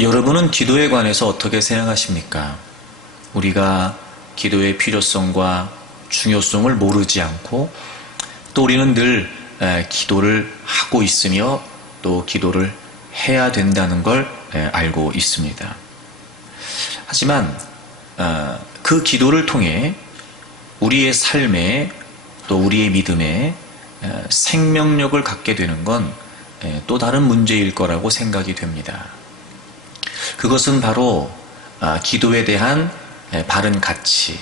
여러분은 기도에 관해서 어떻게 생각하십니까? 우리가 기도의 필요성과 중요성을 모르지 않고 또 우리는 늘 기도를 하고 있으며 또 기도를 해야 된다는 걸 알고 있습니다. 하지만 그 기도를 통해 우리의 삶에 또 우리의 믿음에 생명력을 갖게 되는 건 또 다른 문제일 거라고 생각이 됩니다. 그것은 바로 기도에 대한 바른 가치,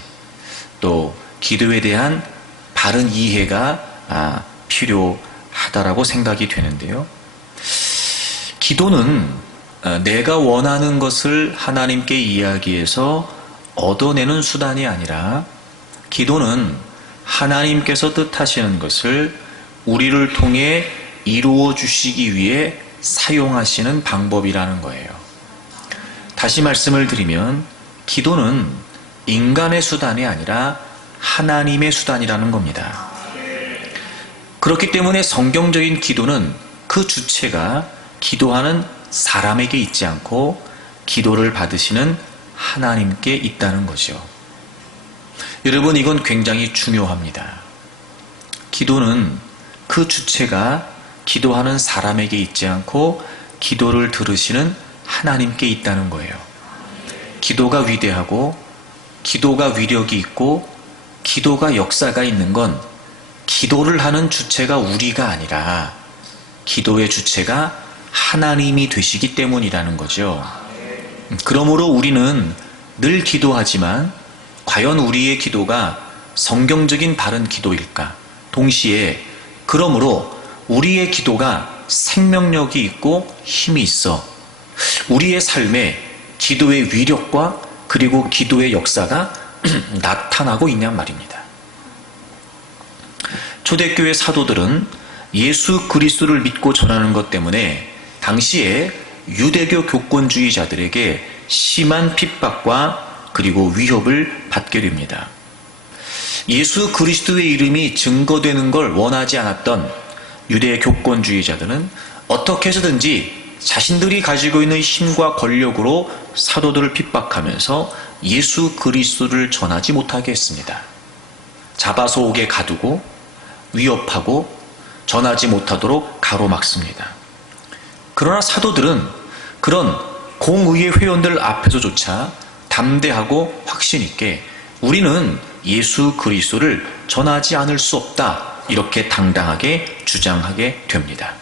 또 기도에 대한 바른 이해가 필요하다라고 생각이 되는데요. 기도는 내가 원하는 것을 하나님께 이야기해서 얻어내는 수단이 아니라 기도는 하나님께서 뜻하시는 것을 우리를 통해 이루어 주시기 위해 사용하시는 방법이라는 거예요. 다시 말씀을 드리면 기도는 인간의 수단이 아니라 하나님의 수단이라는 겁니다. 그렇기 때문에 성경적인 기도는 그 주체가 기도하는 사람에게 있지 않고 기도를 받으시는 하나님께 있다는 거죠. 여러분, 이건 굉장히 중요합니다. 기도는 그 주체가 기도하는 사람에게 있지 않고 기도를 들으시는 하나님께 있다는 거예요. 기도가 위대하고 기도가 위력이 있고 기도가 역사가 있는 건 기도를 하는 주체가 우리가 아니라 기도의 주체가 하나님이 되시기 때문이라는 거죠. 그러므로 우리는 늘 기도하지만 과연 우리의 기도가 성경적인 바른 기도일까? 동시에 그러므로 우리의 기도가 생명력이 있고 힘이 있어 우리의 삶에 기도의 위력과 그리고 기도의 역사가 나타나고 있냔 말입니다. 초대교회 사도들은 예수 그리스도를 믿고 전하는 것 때문에 당시에 유대교 교권주의자들에게 심한 핍박과 그리고 위협을 받게 됩니다. 예수 그리스도의 이름이 증거되는 걸 원하지 않았던 유대 교권주의자들은 어떻게 해서든지 자신들이 가지고 있는 힘과 권력으로 사도들을 핍박하면서 예수 그리스도를 전하지 못하게 했습니다. 잡아서 옥에 가두고 위협하고 전하지 못하도록 가로막습니다. 그러나 사도들은 그런 공의회 회원들 앞에서조차 담대하고 확신 있게 우리는 예수 그리스도를 전하지 않을 수 없다, 이렇게 당당하게 주장하게 됩니다.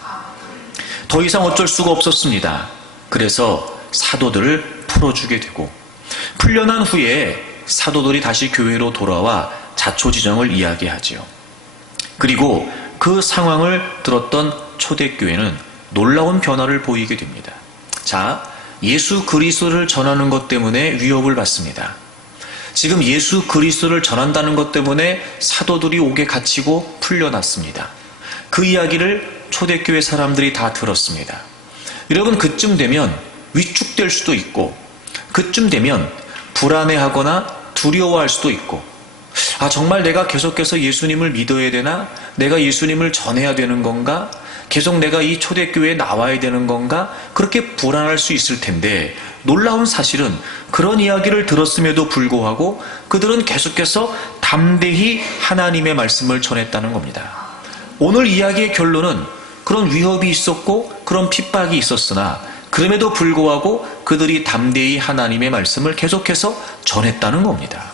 더 이상 어쩔 수가 없었습니다. 그래서 사도들을 풀어주게 되고 풀려난 후에 사도들이 다시 교회로 돌아와 자초지정을 이야기하지요. 그리고 그 상황을 들었던 초대교회는 놀라운 변화를 보이게 됩니다. 자, 예수 그리스도를 전하는 것 때문에 위협을 받습니다. 지금 예수 그리스도를 전한다는 것 때문에 사도들이 옥에 갇히고 풀려났습니다. 그 이야기를 초대교회 사람들이 다 들었습니다. 여러분, 그쯤 되면 위축될 수도 있고 그쯤 되면 불안해하거나 두려워할 수도 있고 정말 내가 계속해서 예수님을 믿어야 되나? 내가 예수님을 전해야 되는 건가? 계속 내가 이 초대교회에 나와야 되는 건가? 그렇게 불안할 수 있을 텐데 놀라운 사실은 그런 이야기를 들었음에도 불구하고 그들은 계속해서 담대히 하나님의 말씀을 전했다는 겁니다. 오늘 이야기의 결론은 그런 위협이 있었고 그런 핍박이 있었으나 그럼에도 불구하고 그들이 담대히 하나님의 말씀을 계속해서 전했다는 겁니다.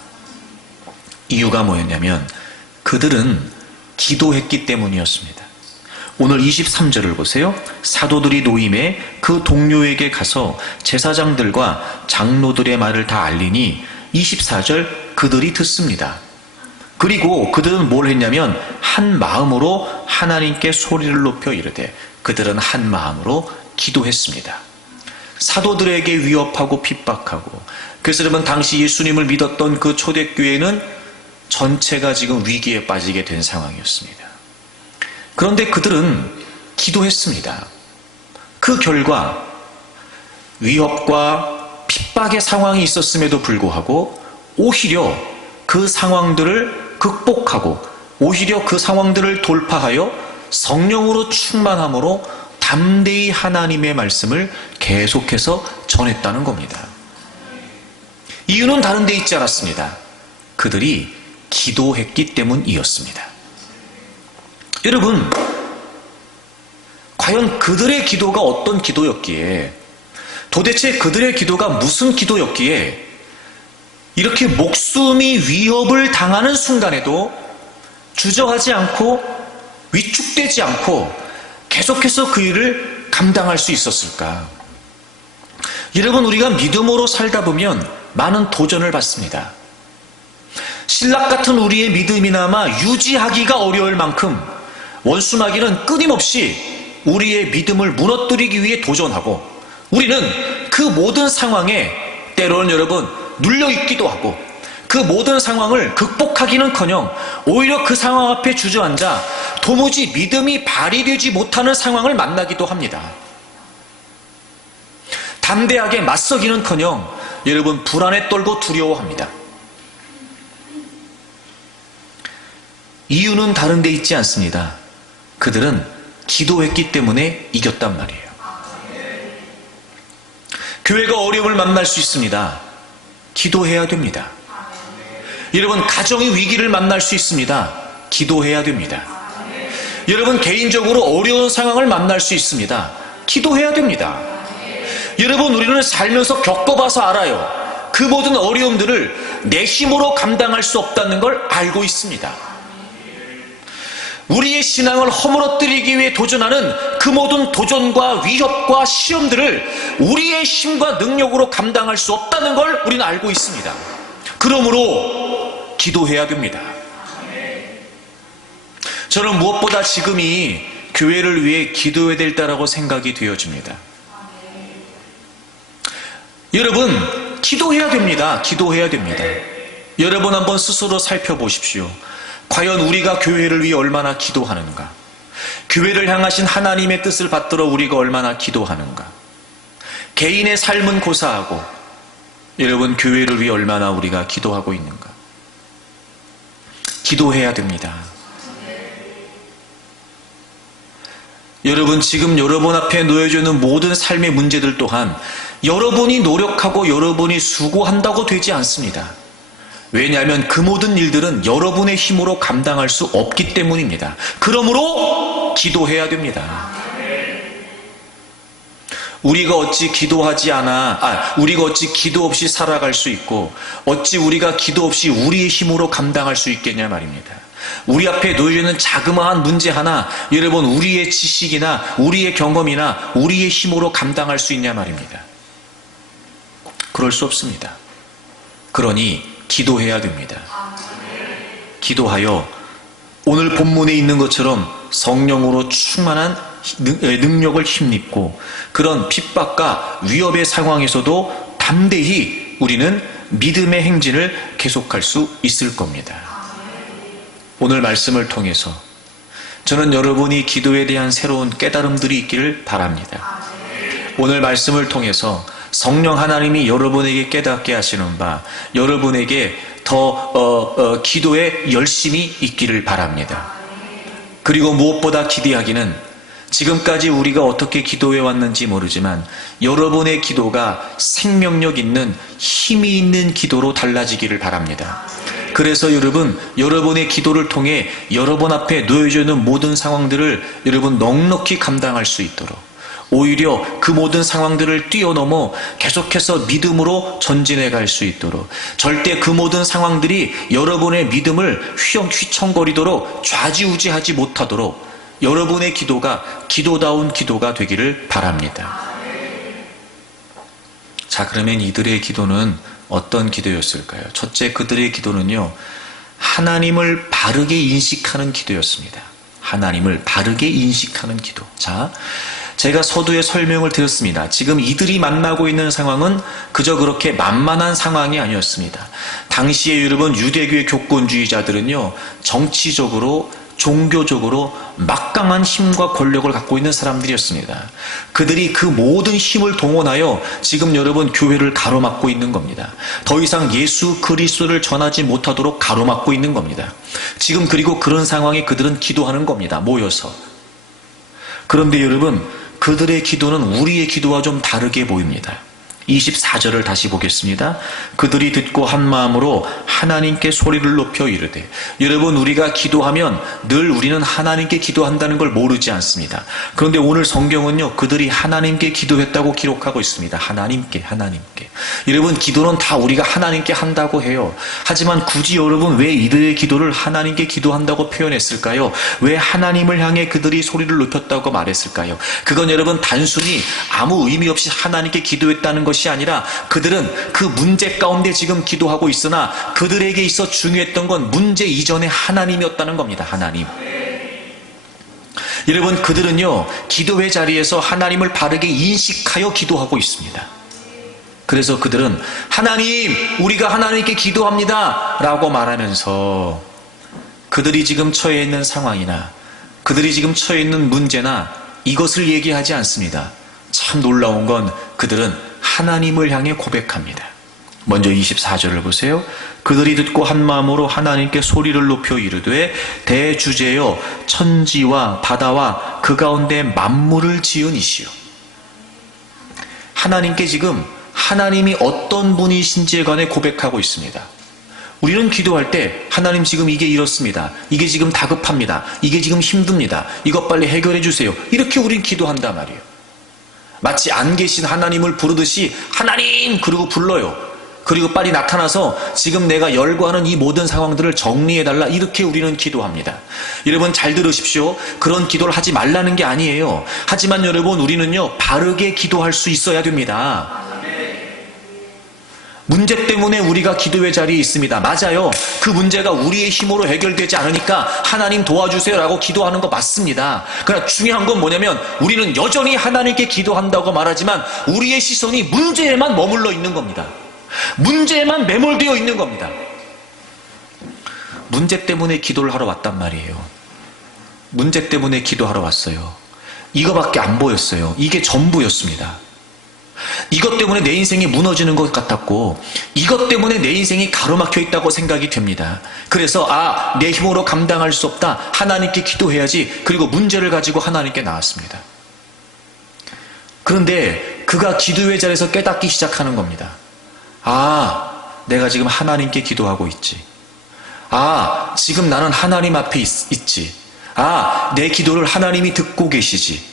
이유가 뭐였냐면 그들은 기도했기 때문이었습니다. 오늘 23절을 보세요. 사도들이 노임에 그 동료에게 가서 제사장들과 장로들의 말을 다 알리니 24절 그들이 듣습니다. 그리고 그들은 뭘 했냐면 한 마음으로 하나님께 소리를 높여 이르되 그들은 한 마음으로 기도했습니다. 사도들에게 위협하고 핍박하고 그래서 여러분 당시 예수님을 믿었던 그 초대교회는 전체가 지금 위기에 빠지게 된 상황이었습니다. 그런데 그들은 기도했습니다. 그 결과 위협과 핍박의 상황이 있었음에도 불구하고 오히려 그 상황들을 극복하고 오히려 그 상황들을 돌파하여 성령으로 충만함으로 담대히 하나님의 말씀을 계속해서 전했다는 겁니다. 이유는 다른 데 있지 않았습니다. 그들이 기도했기 때문이었습니다. 여러분, 과연 그들의 기도가 어떤 기도였기에, 도대체 그들의 기도가 무슨 기도였기에 이렇게 목숨이 위협을 당하는 순간에도 주저하지 않고 위축되지 않고 계속해서 그 일을 감당할 수 있었을까? 여러분, 우리가 믿음으로 살다 보면 많은 도전을 받습니다. 신락 같은 우리의 믿음이나마 유지하기가 어려울 만큼 원수마귀는 끊임없이 우리의 믿음을 무너뜨리기 위해 도전하고, 우리는 그 모든 상황에 때로는 여러분 눌려있기도 하고, 그 모든 상황을 극복하기는커녕 오히려 그 상황 앞에 주저앉아 도무지 믿음이 발휘되지 못하는 상황을 만나기도 합니다. 담대하게 맞서기는커녕 여러분 불안에 떨고 두려워합니다. 이유는 다른 데 있지 않습니다. 그들은 기도했기 때문에 이겼단 말이에요. 교회가 어려움을 만날 수 있습니다. 기도해야 됩니다. 여러분, 가정의 위기를 만날 수 있습니다. 기도해야 됩니다. 여러분, 개인적으로 어려운 상황을 만날 수 있습니다. 기도해야 됩니다. 여러분, 우리는 살면서 겪어봐서 알아요. 그 모든 어려움들을 내 힘으로 감당할 수 없다는 걸 알고 있습니다. 우리의 신앙을 허물어뜨리기 위해 도전하는 그 모든 도전과 위협과 시험들을 우리의 힘과 능력으로 감당할 수 없다는 걸 우리는 알고 있습니다. 그러므로 기도해야 됩니다. 저는 무엇보다 지금이 교회를 위해 기도해야 될 때라고 생각이 되어집니다. 여러분, 기도해야 됩니다. 기도해야 됩니다. 여러분 한번 스스로 살펴보십시오. 과연 우리가 교회를 위해 얼마나 기도하는가? 교회를 향하신 하나님의 뜻을 받들어 우리가 얼마나 기도하는가? 개인의 삶은 고사하고 여러분 교회를 위해 얼마나 우리가 기도하고 있는가? 기도해야 됩니다. 여러분, 지금 여러분 앞에 놓여져 있는 모든 삶의 문제들 또한 여러분이 노력하고 여러분이 수고한다고 되지 않습니다. 왜냐하면 그 모든 일들은 여러분의 힘으로 감당할 수 없기 때문입니다. 그러므로 기도해야 됩니다. 우리가 어찌 우리가 어찌 기도 없이 살아갈 수 있고, 어찌 우리가 기도 없이 우리의 힘으로 감당할 수 있겠냐 말입니다. 우리 앞에 놓여져 있는 자그마한 문제 하나, 여러분 우리의 지식이나 우리의 경험이나 우리의 힘으로 감당할 수 있냐 말입니다. 그럴 수 없습니다. 그러니 기도해야 됩니다. 기도하여 오늘 본문에 있는 것처럼 성령으로 충만한 능력을 힘입고 그런 핍박과 위협의 상황에서도 담대히 우리는 믿음의 행진을 계속할 수 있을 겁니다. 오늘 말씀을 통해서 저는 여러분이 기도에 대한 새로운 깨달음들이 있기를 바랍니다. 오늘 말씀을 통해서 성령 하나님이 여러분에게 깨닫게 하시는 바, 여러분에게 더 기도에 열심히 있기를 바랍니다. 그리고 무엇보다 기대하기는 지금까지 우리가 어떻게 기도해 왔는지 모르지만 여러분의 기도가 생명력 있는 힘이 있는 기도로 달라지기를 바랍니다. 그래서 여러분의 기도를 통해 여러분 앞에 놓여져 있는 모든 상황들을 여러분 넉넉히 감당할 수 있도록, 오히려 그 모든 상황들을 뛰어넘어 계속해서 믿음으로 전진해 갈 수 있도록, 절대 그 모든 상황들이 여러분의 믿음을 휘청거리도록 좌지우지하지 못하도록 여러분의 기도가 기도다운 기도가 되기를 바랍니다. 자, 그러면 이들의 기도는 어떤 기도였을까요? 첫째, 그들의 기도는요, 하나님을 바르게 인식하는 기도였습니다. 하나님을 바르게 인식하는 기도. 자, 제가 서두에 설명을 드렸습니다. 지금 이들이 만나고 있는 상황은 그저 그렇게 만만한 상황이 아니었습니다. 당시에 여러분 유대교의 교권주의자들은요, 정치적으로 종교적으로 막강한 힘과 권력을 갖고 있는 사람들이었습니다. 그들이 그 모든 힘을 동원하여 지금 여러분 교회를 가로막고 있는 겁니다. 더 이상 예수 그리스도를 전하지 못하도록 가로막고 있는 겁니다. 지금 그리고 그런 상황에 그들은 기도하는 겁니다. 모여서. 그런데 여러분, 그들의 기도는 우리의 기도와 좀 다르게 보입니다. 24절을 다시 보겠습니다. 그들이 듣고 한 마음으로 하나님께 소리를 높여 이르되. 여러분, 우리가 기도하면 늘 우리는 하나님께 기도한다는 걸 모르지 않습니다. 그런데 오늘 성경은요, 그들이 하나님께 기도했다고 기록하고 있습니다. 하나님께. 여러분, 기도는 다 우리가 하나님께 한다고 해요. 하지만 굳이 여러분, 왜 이들의 기도를 하나님께 기도한다고 표현했을까요? 왜 하나님을 향해 그들이 소리를 높였다고 말했을까요? 그건 여러분, 단순히 아무 의미 없이 하나님께 기도했다는 것이 아니라 그들은 그 문제 가운데 지금 기도하고 있으나 그들에게 있어 중요했던 건 문제 이전에 하나님이었다는 겁니다. 하나님. 여러분, 그들은요, 기도회 자리에서 하나님을 바르게 인식하여 기도하고 있습니다. 그래서 그들은 하나님, 우리가 하나님께 기도합니다 라고 말하면서 그들이 지금 처해 있는 상황이나 그들이 지금 처해 있는 문제나 이것을 얘기하지 않습니다. 참 놀라운 건 그들은 하나님을 향해 고백합니다. 먼저 24절을 보세요. 그들이 듣고 한 마음으로 하나님께 소리를 높여 이르되 대주제여 천지와 바다와 그 가운데 만물을 지은 이시여. 하나님께 지금 하나님이 어떤 분이신지에 관해 고백하고 있습니다. 우리는 기도할 때 하나님 지금 이게 이렇습니다. 이게 지금 다급합니다. 이게 지금 힘듭니다. 이것 빨리 해결해 주세요. 이렇게 우린 기도한단 말이에요. 마치 안 계신 하나님을 부르듯이 하나님 그러고 불러요. 그리고 빨리 나타나서 지금 내가 열거하는 이 모든 상황들을 정리해달라, 이렇게 우리는 기도합니다. 여러분 잘 들으십시오. 그런 기도를 하지 말라는 게 아니에요. 하지만 여러분, 우리는요 바르게 기도할 수 있어야 됩니다. 문제 때문에 우리가 기도의 자리에 있습니다. 맞아요. 그 문제가 우리의 힘으로 해결되지 않으니까 하나님 도와주세요 라고 기도하는 거 맞습니다. 그러나 중요한 건 뭐냐면 우리는 여전히 하나님께 기도한다고 말하지만 우리의 시선이 문제에만 머물러 있는 겁니다. 문제에만 매몰되어 있는 겁니다. 문제 때문에 기도를 하러 왔단 말이에요. 문제 때문에 기도하러 왔어요. 이거밖에 안 보였어요. 이게 전부였습니다. 이것 때문에 내 인생이 무너지는 것 같았고 이것 때문에 내 인생이 가로막혀 있다고 생각이 됩니다. 그래서 내 힘으로 감당할 수 없다. 하나님께 기도해야지. 그리고 문제를 가지고 하나님께 나왔습니다. 그런데 그가 기도의 자리에서 깨닫기 시작하는 겁니다. 내가 지금 하나님께 기도하고 있지. 지금 나는 하나님 앞에 있지. 내 기도를 하나님이 듣고 계시지.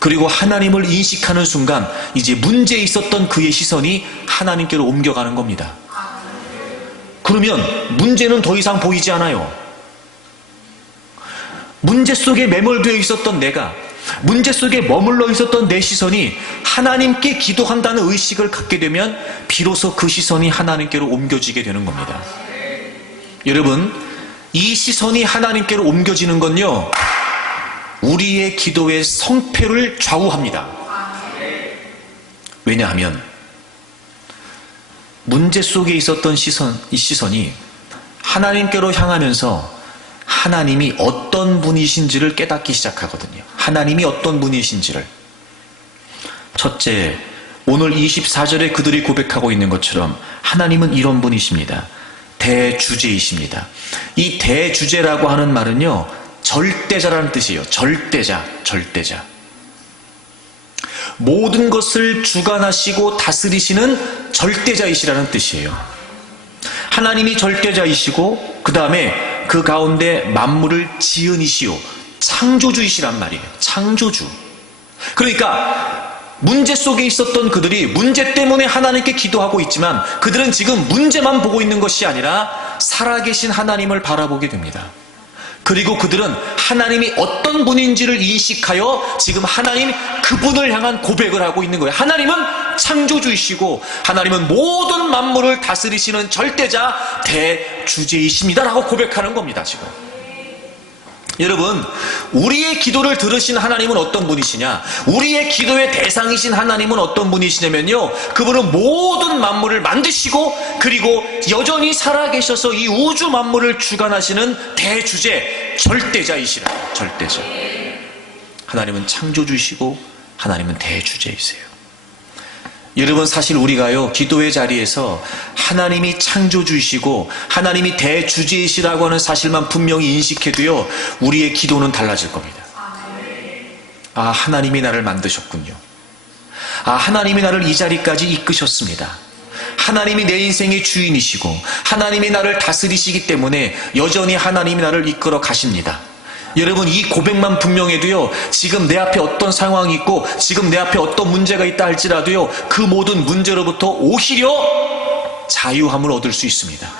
그리고 하나님을 인식하는 순간 이제 문제에 있었던 그의 시선이 하나님께로 옮겨가는 겁니다. 그러면 문제는 더 이상 보이지 않아요. 문제 속에 매몰되어 있었던 내가, 문제 속에 머물러 있었던 내 시선이 하나님께 기도한다는 의식을 갖게 되면 비로소 그 시선이 하나님께로 옮겨지게 되는 겁니다. 여러분, 이 시선이 하나님께로 옮겨지는 건요 우리의 기도의 성패를 좌우합니다. 왜냐하면 문제 속에 있었던 이 시선이 하나님께로 향하면서 하나님이 어떤 분이신지를 깨닫기 시작하거든요. 하나님이 어떤 분이신지를. 첫째, 오늘 24절에 그들이 고백하고 있는 것처럼 하나님은 이런 분이십니다. 대주제이십니다. 이 대주제라고 하는 말은요 절대자라는 뜻이에요. 절대자. 모든 것을 주관하시고 다스리시는 절대자이시라는 뜻이에요. 하나님이 절대자이시고 그 다음에 그 가운데 만물을 지은 이시오. 창조주이시란 말이에요. 창조주. 그러니까 문제 속에 있었던 그들이 문제 때문에 하나님께 기도하고 있지만 그들은 지금 문제만 보고 있는 것이 아니라 살아계신 하나님을 바라보게 됩니다. 그리고 그들은 하나님이 어떤 분인지를 인식하여 지금 하나님 그분을 향한 고백을 하고 있는 거예요. 하나님은 창조주이시고 하나님은 모든 만물을 다스리시는 절대자 대주제이십니다 라고 고백하는 겁니다. 지금 여러분, 우리의 기도를 들으신 하나님은 어떤 분이시냐? 우리의 기도의 대상이신 하나님은 어떤 분이시냐면요 그분은 모든 만물을 만드시고 그리고 여전히 살아계셔서 이 우주 만물을 주관하시는 대주제 절대자이시라. 절대자. 하나님은 창조주이시고 하나님은 대주제이세요. 여러분, 사실 우리가요 기도의 자리에서 하나님이 창조주이시고 하나님이 대주제이시라고 하는 사실만 분명히 인식해도요 우리의 기도는 달라질 겁니다. 아, 하나님이 나를 만드셨군요. 아, 하나님이 나를 이 자리까지 이끄셨습니다. 하나님이 내 인생의 주인이시고 하나님이 나를 다스리시기 때문에 여전히 하나님이 나를 이끌어 가십니다. 여러분, 이 고백만 분명해도요, 지금 내 앞에 어떤 상황이 있고 지금 내 앞에 어떤 문제가 있다 할지라도요, 그 모든 문제로부터 오히려 자유함을 얻을 수 있습니다.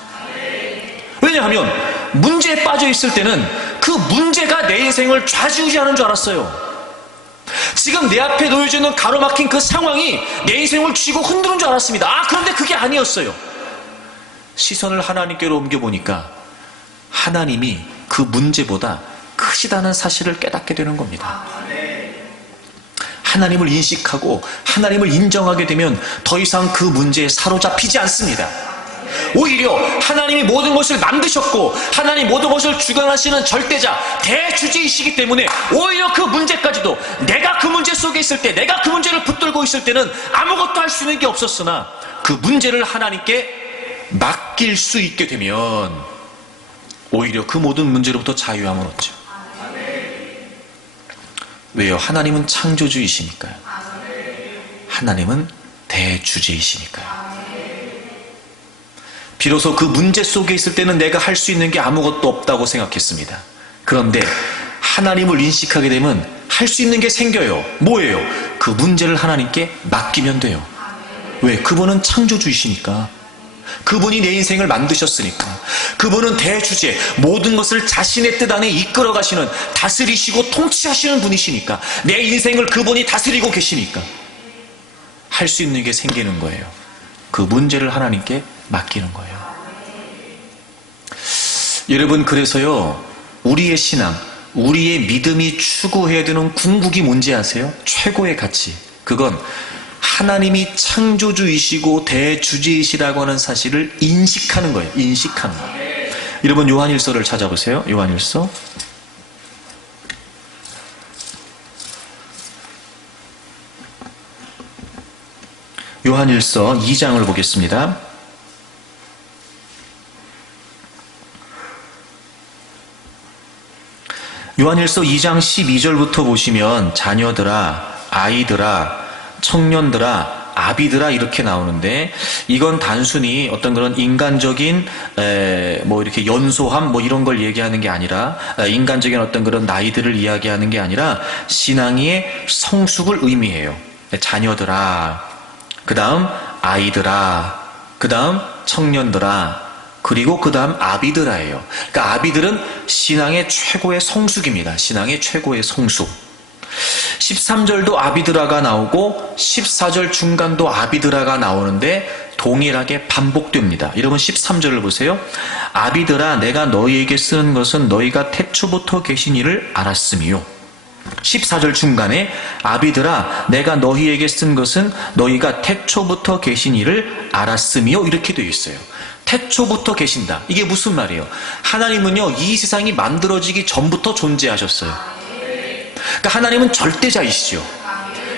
왜냐하면 문제에 빠져 있을 때는 그 문제가 내 인생을 좌지우지하는 줄 알았어요. 지금 내 앞에 놓여져 있는 가로막힌 그 상황이 내 인생을 쥐고 흔드는 줄 알았습니다. 아, 그런데 그게 아니었어요. 시선을 하나님께로 옮겨보니까 하나님이 그 문제보다 크시다는 사실을 깨닫게 되는 겁니다. 하나님을 인식하고 하나님을 인정하게 되면 더 이상 그 문제에 사로잡히지 않습니다. 오히려 하나님이 모든 것을 만드셨고 하나님 모든 것을 주관하시는 절대자 대주제이시기 때문에 오히려 그 문제까지도 내가 그 문제 속에 있을 때, 내가 그 문제를 붙들고 있을 때는 아무것도 할 수 있는 게 없었으나 그 문제를 하나님께 맡길 수 있게 되면 오히려 그 모든 문제로부터 자유함을 얻죠. 왜요? 하나님은 창조주이시니까요. 하나님은 대주제이시니까요. 비로소 그 문제 속에 있을 때는 내가 할 수 있는 게 아무것도 없다고 생각했습니다. 그런데 하나님을 인식하게 되면 할 수 있는 게 생겨요. 뭐예요? 그 문제를 하나님께 맡기면 돼요. 왜? 그분은 창조주이시니까. 그분이 내 인생을 만드셨으니까. 그분은 대주제, 모든 것을 자신의 뜻 안에 이끌어 가시는, 다스리시고 통치하시는 분이시니까. 내 인생을 그분이 다스리고 계시니까 할 수 있는 게 생기는 거예요. 그 문제를 하나님께 맡기는 거예요. 여러분, 그래서요, 우리의 신앙, 우리의 믿음이 추구해야 되는 궁극이 뭔지 아세요? 최고의 가치. 그건 하나님이 창조주이시고 대주제이시라고 하는 사실을 인식하는 거예요. 인식하는 거예요. 여러분, 요한일서를 찾아보세요. 요한일서. 요한일서 2장을 보겠습니다. 요한일서 2장 12절부터 보시면 자녀들아, 아이들아, 청년들아, 아비들아 이렇게 나오는데, 이건 단순히 어떤 그런 인간적인 뭐 이렇게 연소함 뭐 이런 걸 얘기하는 게 아니라, 인간적인 어떤 그런 나이들을 이야기하는 게 아니라 신앙의 성숙을 의미해요. 자녀들아, 그 다음 아이들아, 그 다음 청년들아, 그리고 그 다음 아비들아예요. 그러니까 아비들은 신앙의 최고의 성숙입니다. 신앙의 최고의 성숙. 13절도 아비드라가 나오고 14절 중간도 아비드라가 나오는데 동일하게 반복됩니다. 여러분, 13절을 보세요. 아비드라, 내가 너희에게 쓰는 것은 너희가 태초부터 계신 이를 알았음이요. 14절 중간에 아비드라, 내가 너희에게 쓴 것은 너희가 태초부터 계신 이를 알았음이요, 이렇게 되어 있어요. 태초부터 계신다. 이게 무슨 말이에요? 하나님은요, 이 세상이 만들어지기 전부터 존재하셨어요. 그러니까 하나님은 절대자이시죠.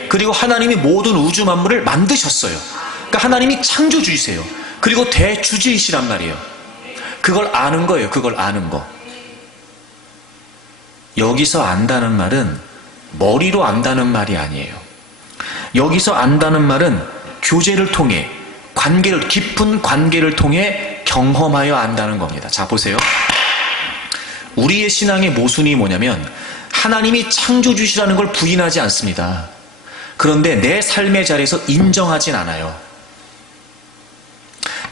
그리고 하나님이 모든 우주 만물을 만드셨어요. 그러니까 하나님이 창조주이세요. 그리고 대주제이시란 말이에요. 그걸 아는 거예요. 그걸 아는 거. 여기서 안다는 말은 머리로 안다는 말이 아니에요. 여기서 안다는 말은 교제를 통해, 관계를, 깊은 관계를 통해 경험하여 안다는 겁니다. 자, 보세요. 우리의 신앙의 모순이 뭐냐면 하나님이 창조주시라는 걸 부인하지 않습니다. 그런데 내 삶의 자리에서 인정하진 않아요.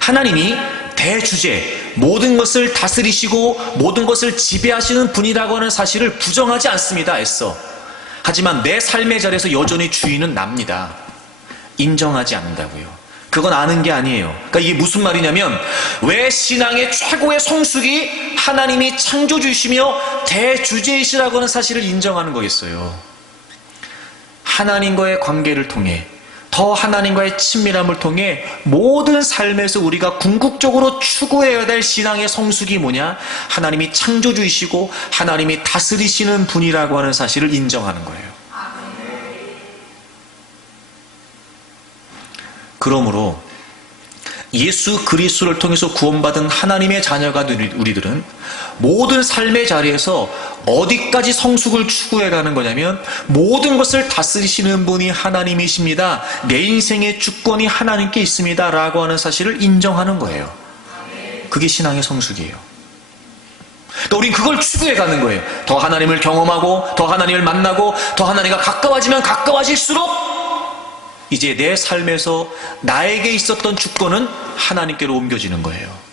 하나님이 대주제, 모든 것을 다스리시고 모든 것을 지배하시는 분이라고 하는 사실을 부정하지 않습니다. 애써. 하지만 내 삶의 자리에서 여전히 주인은 납니다. 인정하지 않는다고요. 그건 아는 게 아니에요. 그러니까 이게 무슨 말이냐면, 왜 신앙의 최고의 성숙이 하나님이 창조주이시며 대주제이시라고 하는 사실을 인정하는 거겠어요. 하나님과의 관계를 통해, 더 하나님과의 친밀함을 통해 모든 삶에서 우리가 궁극적으로 추구해야 될 신앙의 성숙이 뭐냐? 하나님이 창조주이시고 하나님이 다스리시는 분이라고 하는 사실을 인정하는 거예요. 그러므로 예수 그리스도를 통해서 구원받은 하나님의 자녀가 된 우리들은 모든 삶의 자리에서 어디까지 성숙을 추구해가는 거냐면 모든 것을 다스리시는 분이 하나님이십니다. 내 인생의 주권이 하나님께 있습니다. 라고 하는 사실을 인정하는 거예요. 그게 신앙의 성숙이에요. 그러니까 우린 그걸 추구해가는 거예요. 더 하나님을 경험하고 더 하나님을 만나고 더 하나님과 가까워지면 가까워질수록 이제 내 삶에서 나에게 있었던 주권은 하나님께로 옮겨지는 거예요.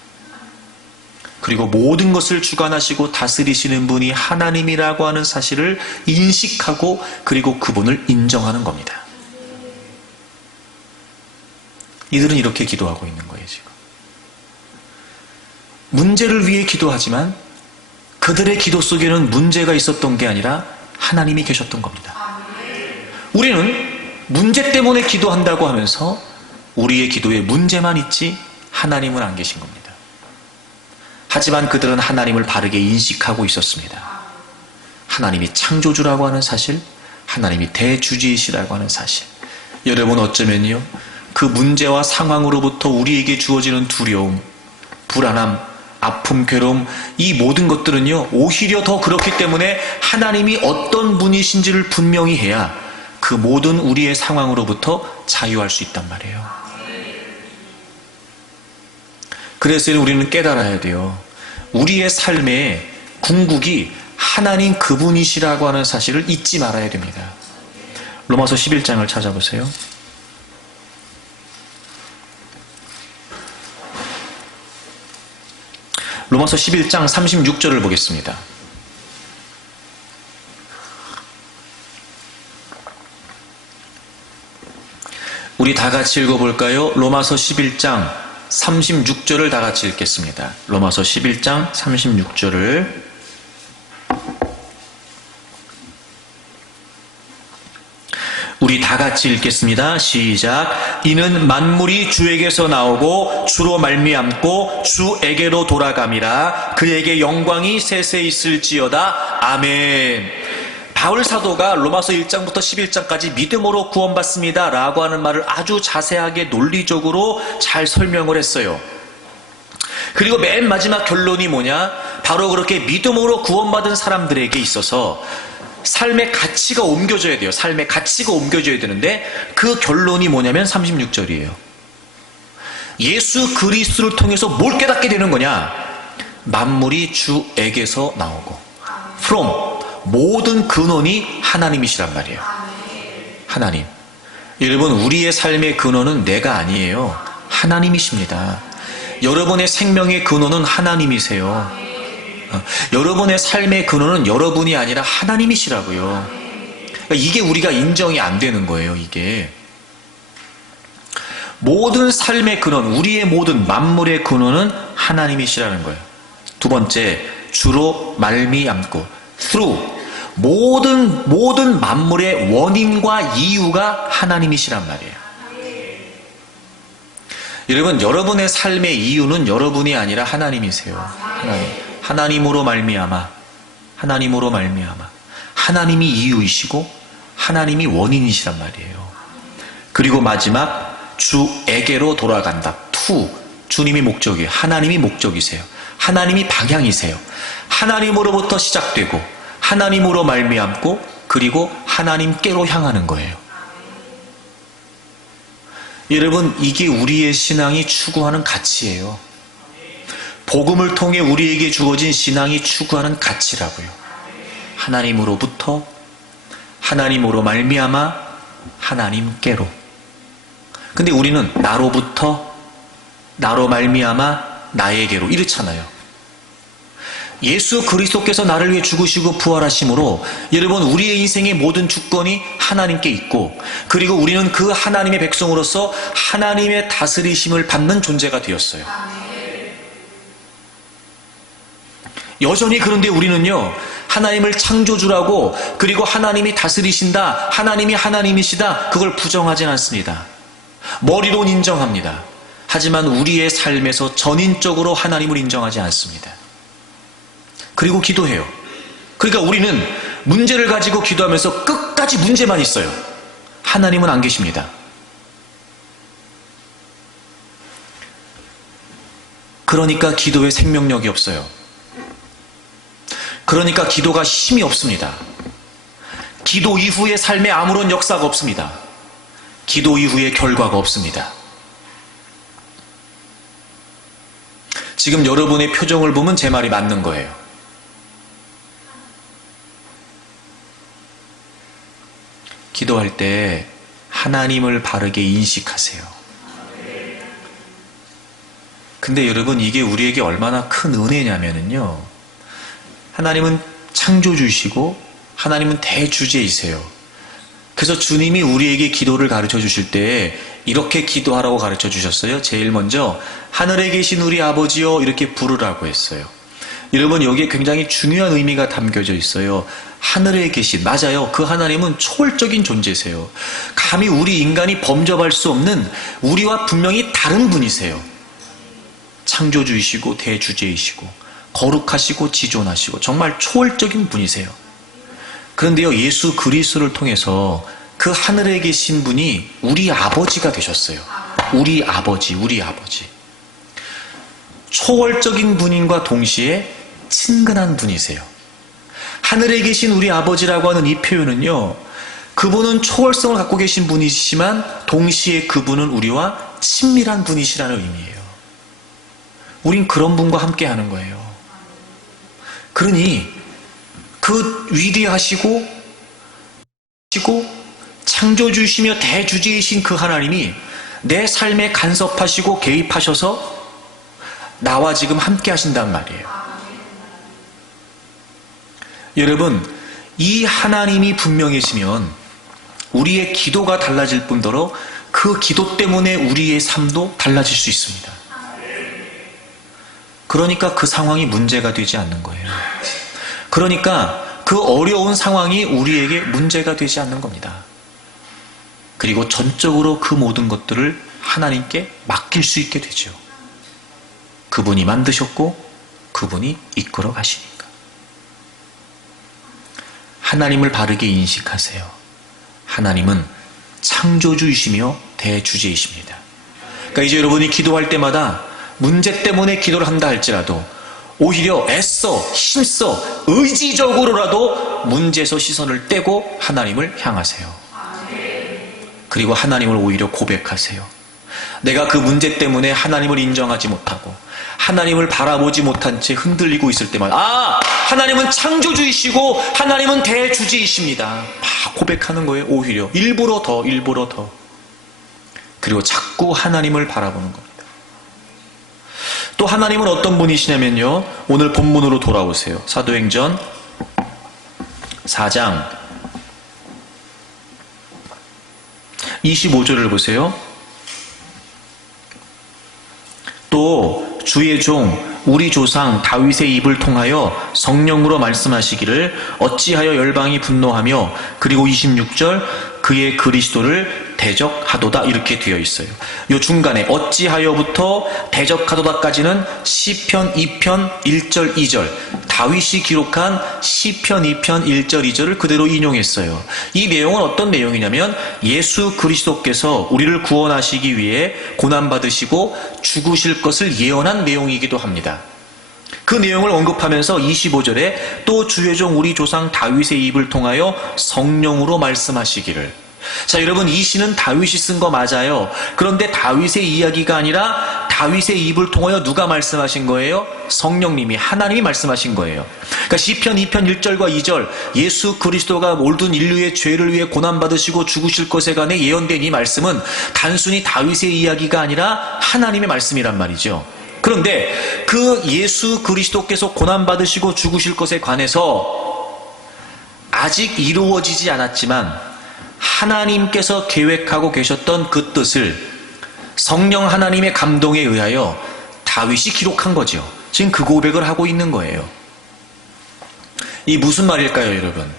그리고 모든 것을 주관하시고 다스리시는 분이 하나님이라고 하는 사실을 인식하고 그리고 그분을 인정하는 겁니다. 이들은 이렇게 기도하고 있는 거예요, 지금. 문제를 위해 기도하지만 그들의 기도 속에는 문제가 있었던 게 아니라 하나님이 계셨던 겁니다. 우리는 문제 때문에 기도한다고 하면서 우리의 기도에 문제만 있지 하나님은 안 계신 겁니다. 하지만 그들은 하나님을 바르게 인식하고 있었습니다. 하나님이 창조주라고 하는 사실, 하나님이 대주지이시라고 하는 사실. 여러분 어쩌면요, 그 문제와 상황으로부터 우리에게 주어지는 두려움, 불안함, 아픔, 괴로움, 이 모든 것들은요 오히려 더 그렇기 때문에 하나님이 어떤 분이신지를 분명히 해야 그 모든 우리의 상황으로부터 자유할 수 있단 말이에요. 그래서 우리는 깨달아야 돼요. 우리의 삶의 궁극이 하나님 그분이시라고 하는 사실을 잊지 말아야 됩니다. 로마서 11장을 찾아보세요. 로마서 11장 36절을 보겠습니다. 우리 다 같이 읽어볼까요? 로마서 11장 36절을 다 같이 읽겠습니다. 로마서 11장 36절을 우리 다 같이 읽겠습니다. 시작. 이는 만물이 주에게서 나오고 주로 말미암고 주에게로 돌아감이라. 그에게 영광이 세세 있을지어다. 아멘. 바울 사도가 로마서 1장부터 11장까지 믿음으로 구원받습니다 라고 하는 말을 아주 자세하게 논리적으로 잘 설명을 했어요. 그리고 맨 마지막 결론이 뭐냐? 바로 그렇게 믿음으로 구원받은 사람들에게 있어서 삶의 가치가 옮겨져야 돼요. 삶의 가치가 옮겨져야 되는데 그 결론이 뭐냐면 36절이에요. 예수 그리스도를 통해서 뭘 깨닫게 되는 거냐? 만물이 주에게서 나오고 from 모든 근원이 하나님이시란 말이에요. 하나님. 여러분 우리의 삶의 근원은 내가 아니에요. 하나님이십니다. 여러분의 생명의 근원은 하나님이세요. 여러분의 삶의 근원은 여러분이 아니라 하나님이시라고요. 그러니까 이게 우리가 인정이 안 되는 거예요. 이게 모든 삶의 근원, 우리의 모든 만물의 근원은 하나님이시라는 거예요. 두 번째, 주로 말미암고 through 모든 만물의 원인과 이유가 하나님이시란 말이에요. 여러분, 여러분의 삶의 이유는 여러분이 아니라 하나님이세요. 하나님으로 말미암아 하나님이 이유이시고 하나님이 원인이시란 말이에요. 그리고 마지막 주에게로 돌아간다. to 주님이 목적이에요. 하나님이 목적이세요. 하나님이 방향이세요. 하나님으로부터 시작되고 하나님으로 말미암고 그리고 하나님께로 향하는 거예요. 여러분, 이게 우리의 신앙이 추구하는 가치예요. 복음을 통해 우리에게 주어진 신앙이 추구하는 가치라고요. 하나님으로부터 하나님으로 말미암아 하나님께로. 근데 우리는 나로부터 나로 말미암아 나에게로 이렇잖아요. 예수 그리스도께서 나를 위해 죽으시고 부활하심으로 여러분 우리의 인생의 모든 주권이 하나님께 있고 그리고 우리는 그 하나님의 백성으로서 하나님의 다스리심을 받는 존재가 되었어요. 여전히 그런데 우리는요 하나님을 창조주라고 그리고 하나님이 다스리신다, 하나님이 하나님이시다 그걸 부정하진 않습니다. 머리로는 인정합니다. 하지만 우리의 삶에서 전인적으로 하나님을 인정하지 않습니다. 그리고 기도해요. 그러니까 우리는 문제를 가지고 기도하면서 끝까지 문제만 있어요. 하나님은 안 계십니다. 그러니까 기도에 생명력이 없어요. 그러니까 기도가 힘이 없습니다. 기도 이후의 삶에 아무런 역사가 없습니다. 기도 이후의 결과가 없습니다. 지금 여러분의 표정을 보면 제 말이 맞는 거예요. 기도할 때 하나님을 바르게 인식하세요. 근데 여러분, 이게 우리에게 얼마나 큰 은혜냐면요, 하나님은 창조주이시고 하나님은 대주제이세요. 그래서 주님이 우리에게 기도를 가르쳐 주실 때 이렇게 기도하라고 가르쳐 주셨어요. 제일 먼저 하늘에 계신 우리 아버지요 이렇게 부르라고 했어요. 여러분, 여기에 굉장히 중요한 의미가 담겨져 있어요. 하늘에 계신, 맞아요. 그 하나님은 초월적인 존재세요. 감히 우리 인간이 범접할 수 없는, 우리와 분명히 다른 분이세요. 창조주이시고 대주제이시고 거룩하시고 지존하시고 정말 초월적인 분이세요. 그런데요, 예수 그리스도를 통해서 그 하늘에 계신 분이 우리 아버지가 되셨어요. 우리 아버지. 초월적인 분인과 동시에 친근한 분이세요. 하늘에 계신 우리 아버지라고 하는 이 표현은요, 그분은 초월성을 갖고 계신 분이시지만 동시에 그분은 우리와 친밀한 분이시라는 의미예요. 우린 그런 분과 함께 하는 거예요. 그러니 그 위대하시고 창조주이시며 대주제이신 그 하나님이 내 삶에 간섭하시고 개입하셔서 나와 지금 함께 하신단 말이에요. 여러분, 이 하나님이 분명해지면 우리의 기도가 달라질 뿐더러 그 기도 때문에 우리의 삶도 달라질 수 있습니다. 그러니까 그 상황이 문제가 되지 않는 거예요. 그러니까 그 어려운 상황이 우리에게 문제가 되지 않는 겁니다. 그리고 전적으로 그 모든 것들을 하나님께 맡길 수 있게 되죠. 그분이 만드셨고 그분이 이끌어 가시니까. 하나님을 바르게 인식하세요. 하나님은 창조주이시며 대주제이십니다. 그러니까 이제 여러분이 기도할 때마다 문제 때문에 기도를 한다 할지라도 오히려 애써 힘써 의지적으로라도 문제에서 시선을 떼고 하나님을 향하세요. 그리고 하나님을 오히려 고백하세요. 내가 그 문제 때문에 하나님을 인정하지 못하고 하나님을 바라보지 못한 채 흔들리고 있을 때마다 하나님은 창조주이시고 하나님은 대주제이십니다. 막 고백하는 거예요. 오히려 일부러 더 그리고 자꾸 하나님을 바라보는 겁니다. 또 하나님은 어떤 분이시냐면요, 오늘 본문으로 돌아오세요. 사도행전 4장 25절을 보세요. 또 주의 종 우리 조상 다윗의 입을 통하여 성령으로 말씀하시기를 어찌하여 열방이 분노하며, 그리고 26절 그의 그리스도를 대적하도다 이렇게 되어 있어요. 요 중간에 어찌하여부터 대적하도다까지는 시편 2편 1절 2절 다윗이 기록한 시편 2편 1절 2절을 그대로 인용했어요. 이 내용은 어떤 내용이냐면 예수 그리스도께서 우리를 구원하시기 위해 고난받으시고 죽으실 것을 예언한 내용이기도 합니다. 그 내용을 언급하면서 25절에 또 주의 종 우리 조상 다윗의 입을 통하여 성령으로 말씀하시기를. 자, 여러분, 이 시는 다윗이 쓴 거 맞아요. 그런데 다윗의 이야기가 아니라 다윗의 입을 통하여 누가 말씀하신 거예요? 성령님이, 하나님이 말씀하신 거예요. 그러니까 시편 2편 1절과 2절 예수 그리스도가 모든 인류의 죄를 위해 고난받으시고 죽으실 것에 관해 예언된 이 말씀은 단순히 다윗의 이야기가 아니라 하나님의 말씀이란 말이죠. 그런데 그 예수 그리스도께서 고난받으시고 죽으실 것에 관해서 아직 이루어지지 않았지만 하나님께서 계획하고 계셨던 그 뜻을 성령 하나님의 감동에 의하여 다윗이 기록한 거죠. 지금 그 고백을 하고 있는 거예요. 이 무슨 말일까요, 여러분?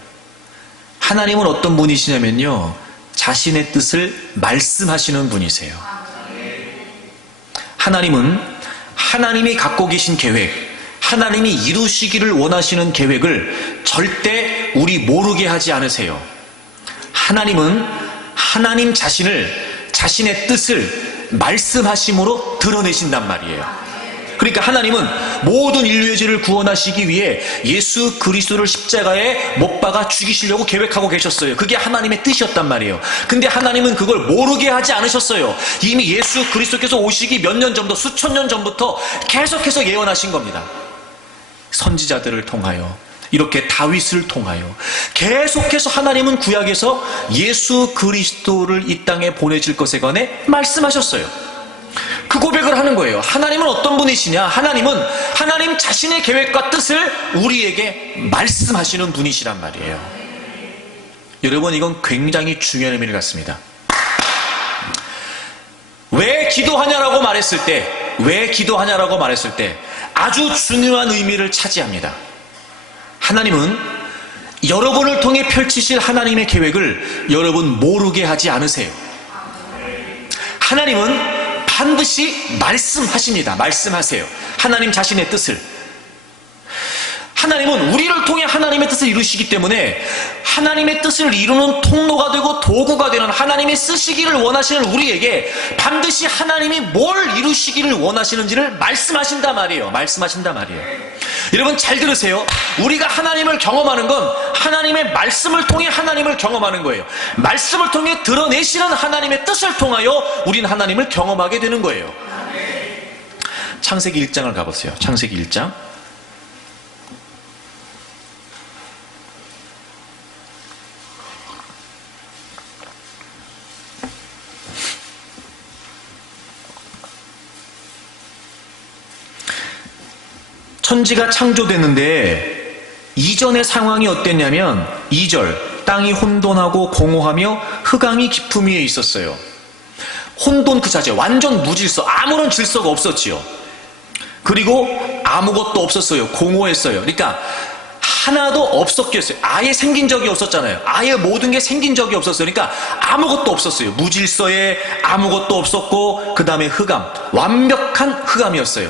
하나님은 어떤 분이시냐면요, 자신의 뜻을 말씀하시는 분이세요. 하나님은 하나님이 갖고 계신 계획, 하나님이 이루시기를 원하시는 계획을 절대 우리 모르게 하지 않으세요. 하나님은 하나님 자신을, 자신의 뜻을 말씀하심으로 드러내신단 말이에요. 그리고 그러니까 하나님은 모든 인류의 죄를 구원하시기 위해 예수 그리스도를 십자가에 못 박아 죽이시려고 계획하고 계셨어요. 그게 하나님의 뜻이었단 말이에요. 근데 하나님은 그걸 모르게 하지 않으셨어요. 이미 예수 그리스도께서 오시기 몇 년 전부터, 수천 년 전부터 계속해서 예언하신 겁니다. 선지자들을 통하여, 이렇게 다윗을 통하여 계속해서 하나님은 구약에서 예수 그리스도를 이 땅에 보내실 것에 관해 말씀하셨어요. 그 고백을 하는 거예요. 하나님은 어떤 분이시냐? 하나님은 하나님 자신의 계획과 뜻을 우리에게 말씀하시는 분이시란 말이에요. 여러분, 이건 굉장히 중요한 의미를 갖습니다. 왜 기도하냐라고 말했을 때 아주 중요한 의미를 차지합니다. 하나님은 여러분을 통해 펼치실 하나님의 계획을 여러분 모르게 하지 않으세요. 하나님은 반드시 말씀하십니다. 말씀하세요. 하나님 자신의 뜻을. 하나님은 우리를 통해 하나님의 뜻을 이루시기 때문에 하나님의 뜻을 이루는 통로가 되고 도구가 되는, 하나님이 쓰시기를 원하시는 우리에게 반드시 하나님이 뭘 이루시기를 원하시는지를 말씀하신단 말이에요. 여러분 잘 들으세요. 우리가 하나님을 경험하는 건 하나님의 말씀을 통해 하나님을 경험하는 거예요. 말씀을 통해 드러내시는 하나님의 뜻을 통하여 우리는 하나님을 경험하게 되는 거예요. 창세기 1장을 가보세요. 창세기 1장. 천지가 창조됐는데 이전의 상황이 어땠냐면 2절, 땅이 혼돈하고 공허하며 흑암이 깊음 위에 있었어요. 혼돈 그 자체, 완전 무질서, 아무런 질서가 없었지요. 그리고 아무것도 없었어요. 공허했어요. 그러니까 하나도 없었겠어요. 아예 생긴 적이 없었잖아요. 아예 모든 게 생긴 적이 없었어요. 그러니까 아무것도 없었어요. 무질서에 아무것도 없었고, 그 다음에 흑암, 완벽한 흑암이었어요.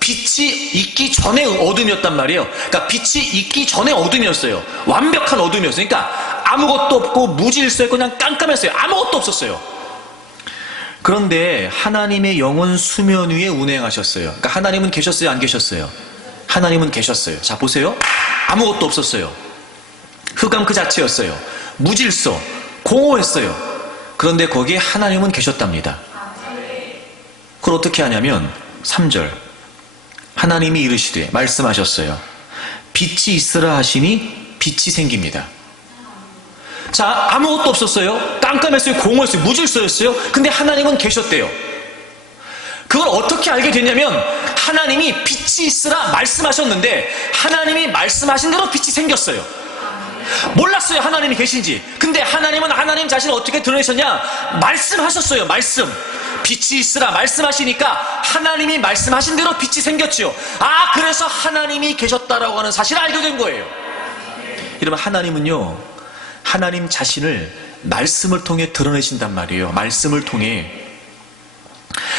빛이 있기 전에 어둠이었단 말이에요. 그러니까 빛이 있기 전에 어둠이었어요. 완벽한 어둠이었어요. 그러니까 아무것도 없고 무질서했고 그냥 깜깜했어요. 아무것도 없었어요. 그런데 하나님의 영은 수면 위에 운행하셨어요. 그러니까 하나님은 계셨어요? 안 계셨어요? 하나님은 계셨어요. 자, 보세요. 아무것도 없었어요. 흑암 그 자체였어요. 무질서, 공허했어요. 그런데 거기에 하나님은 계셨답니다. 그걸 어떻게 하냐면 3절, 하나님이 이르시되 말씀하셨어요. 빛이 있으라 하시니 빛이 생깁니다. 자, 아무것도 없었어요. 깜깜했어요. 공허했어요. 무질서였어요. 근데 하나님은 계셨대요. 그걸 어떻게 알게 됐냐면 하나님이 빛이 있으라 말씀하셨는데 하나님이 말씀하신 대로 빛이 생겼어요. 몰랐어요, 하나님이 계신지. 근데 하나님은 하나님 자신을 어떻게 드러내셨냐? 말씀하셨어요. 말씀. 빛이 있으라 말씀하시니까 하나님이 말씀하신 대로 빛이 생겼지요. 아, 그래서 하나님이 계셨다라고 하는 사실을 알게 된 거예요. 여러분, 하나님은요, 하나님 자신을 말씀을 통해 드러내신단 말이에요. 말씀을 통해.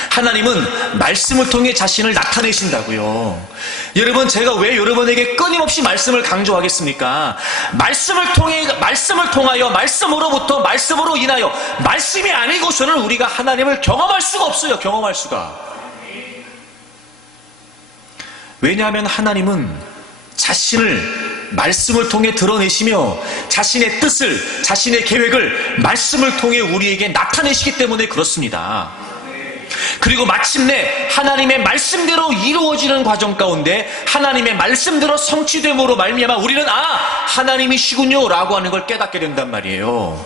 하나님은 말씀을 통해 자신을 나타내신다고요. 여러분, 제가 왜 여러분에게 끊임없이 말씀을 강조하겠습니까? 말씀을 통하여, 말씀으로부터, 말씀으로 인하여, 말씀이 아니고서는 우리가 하나님을 경험할 수가 없어요. 경험할 수가. 왜냐하면 하나님은 자신을 말씀을 통해 드러내시며 자신의 뜻을, 자신의 계획을 말씀을 통해 우리에게 나타내시기 때문에 그렇습니다. 그리고 마침내 하나님의 말씀대로 이루어지는 과정 가운데 하나님의 말씀대로 성취됨으로 말미암아 우리는 하나님이시군요 라고 하는 걸 깨닫게 된단 말이에요.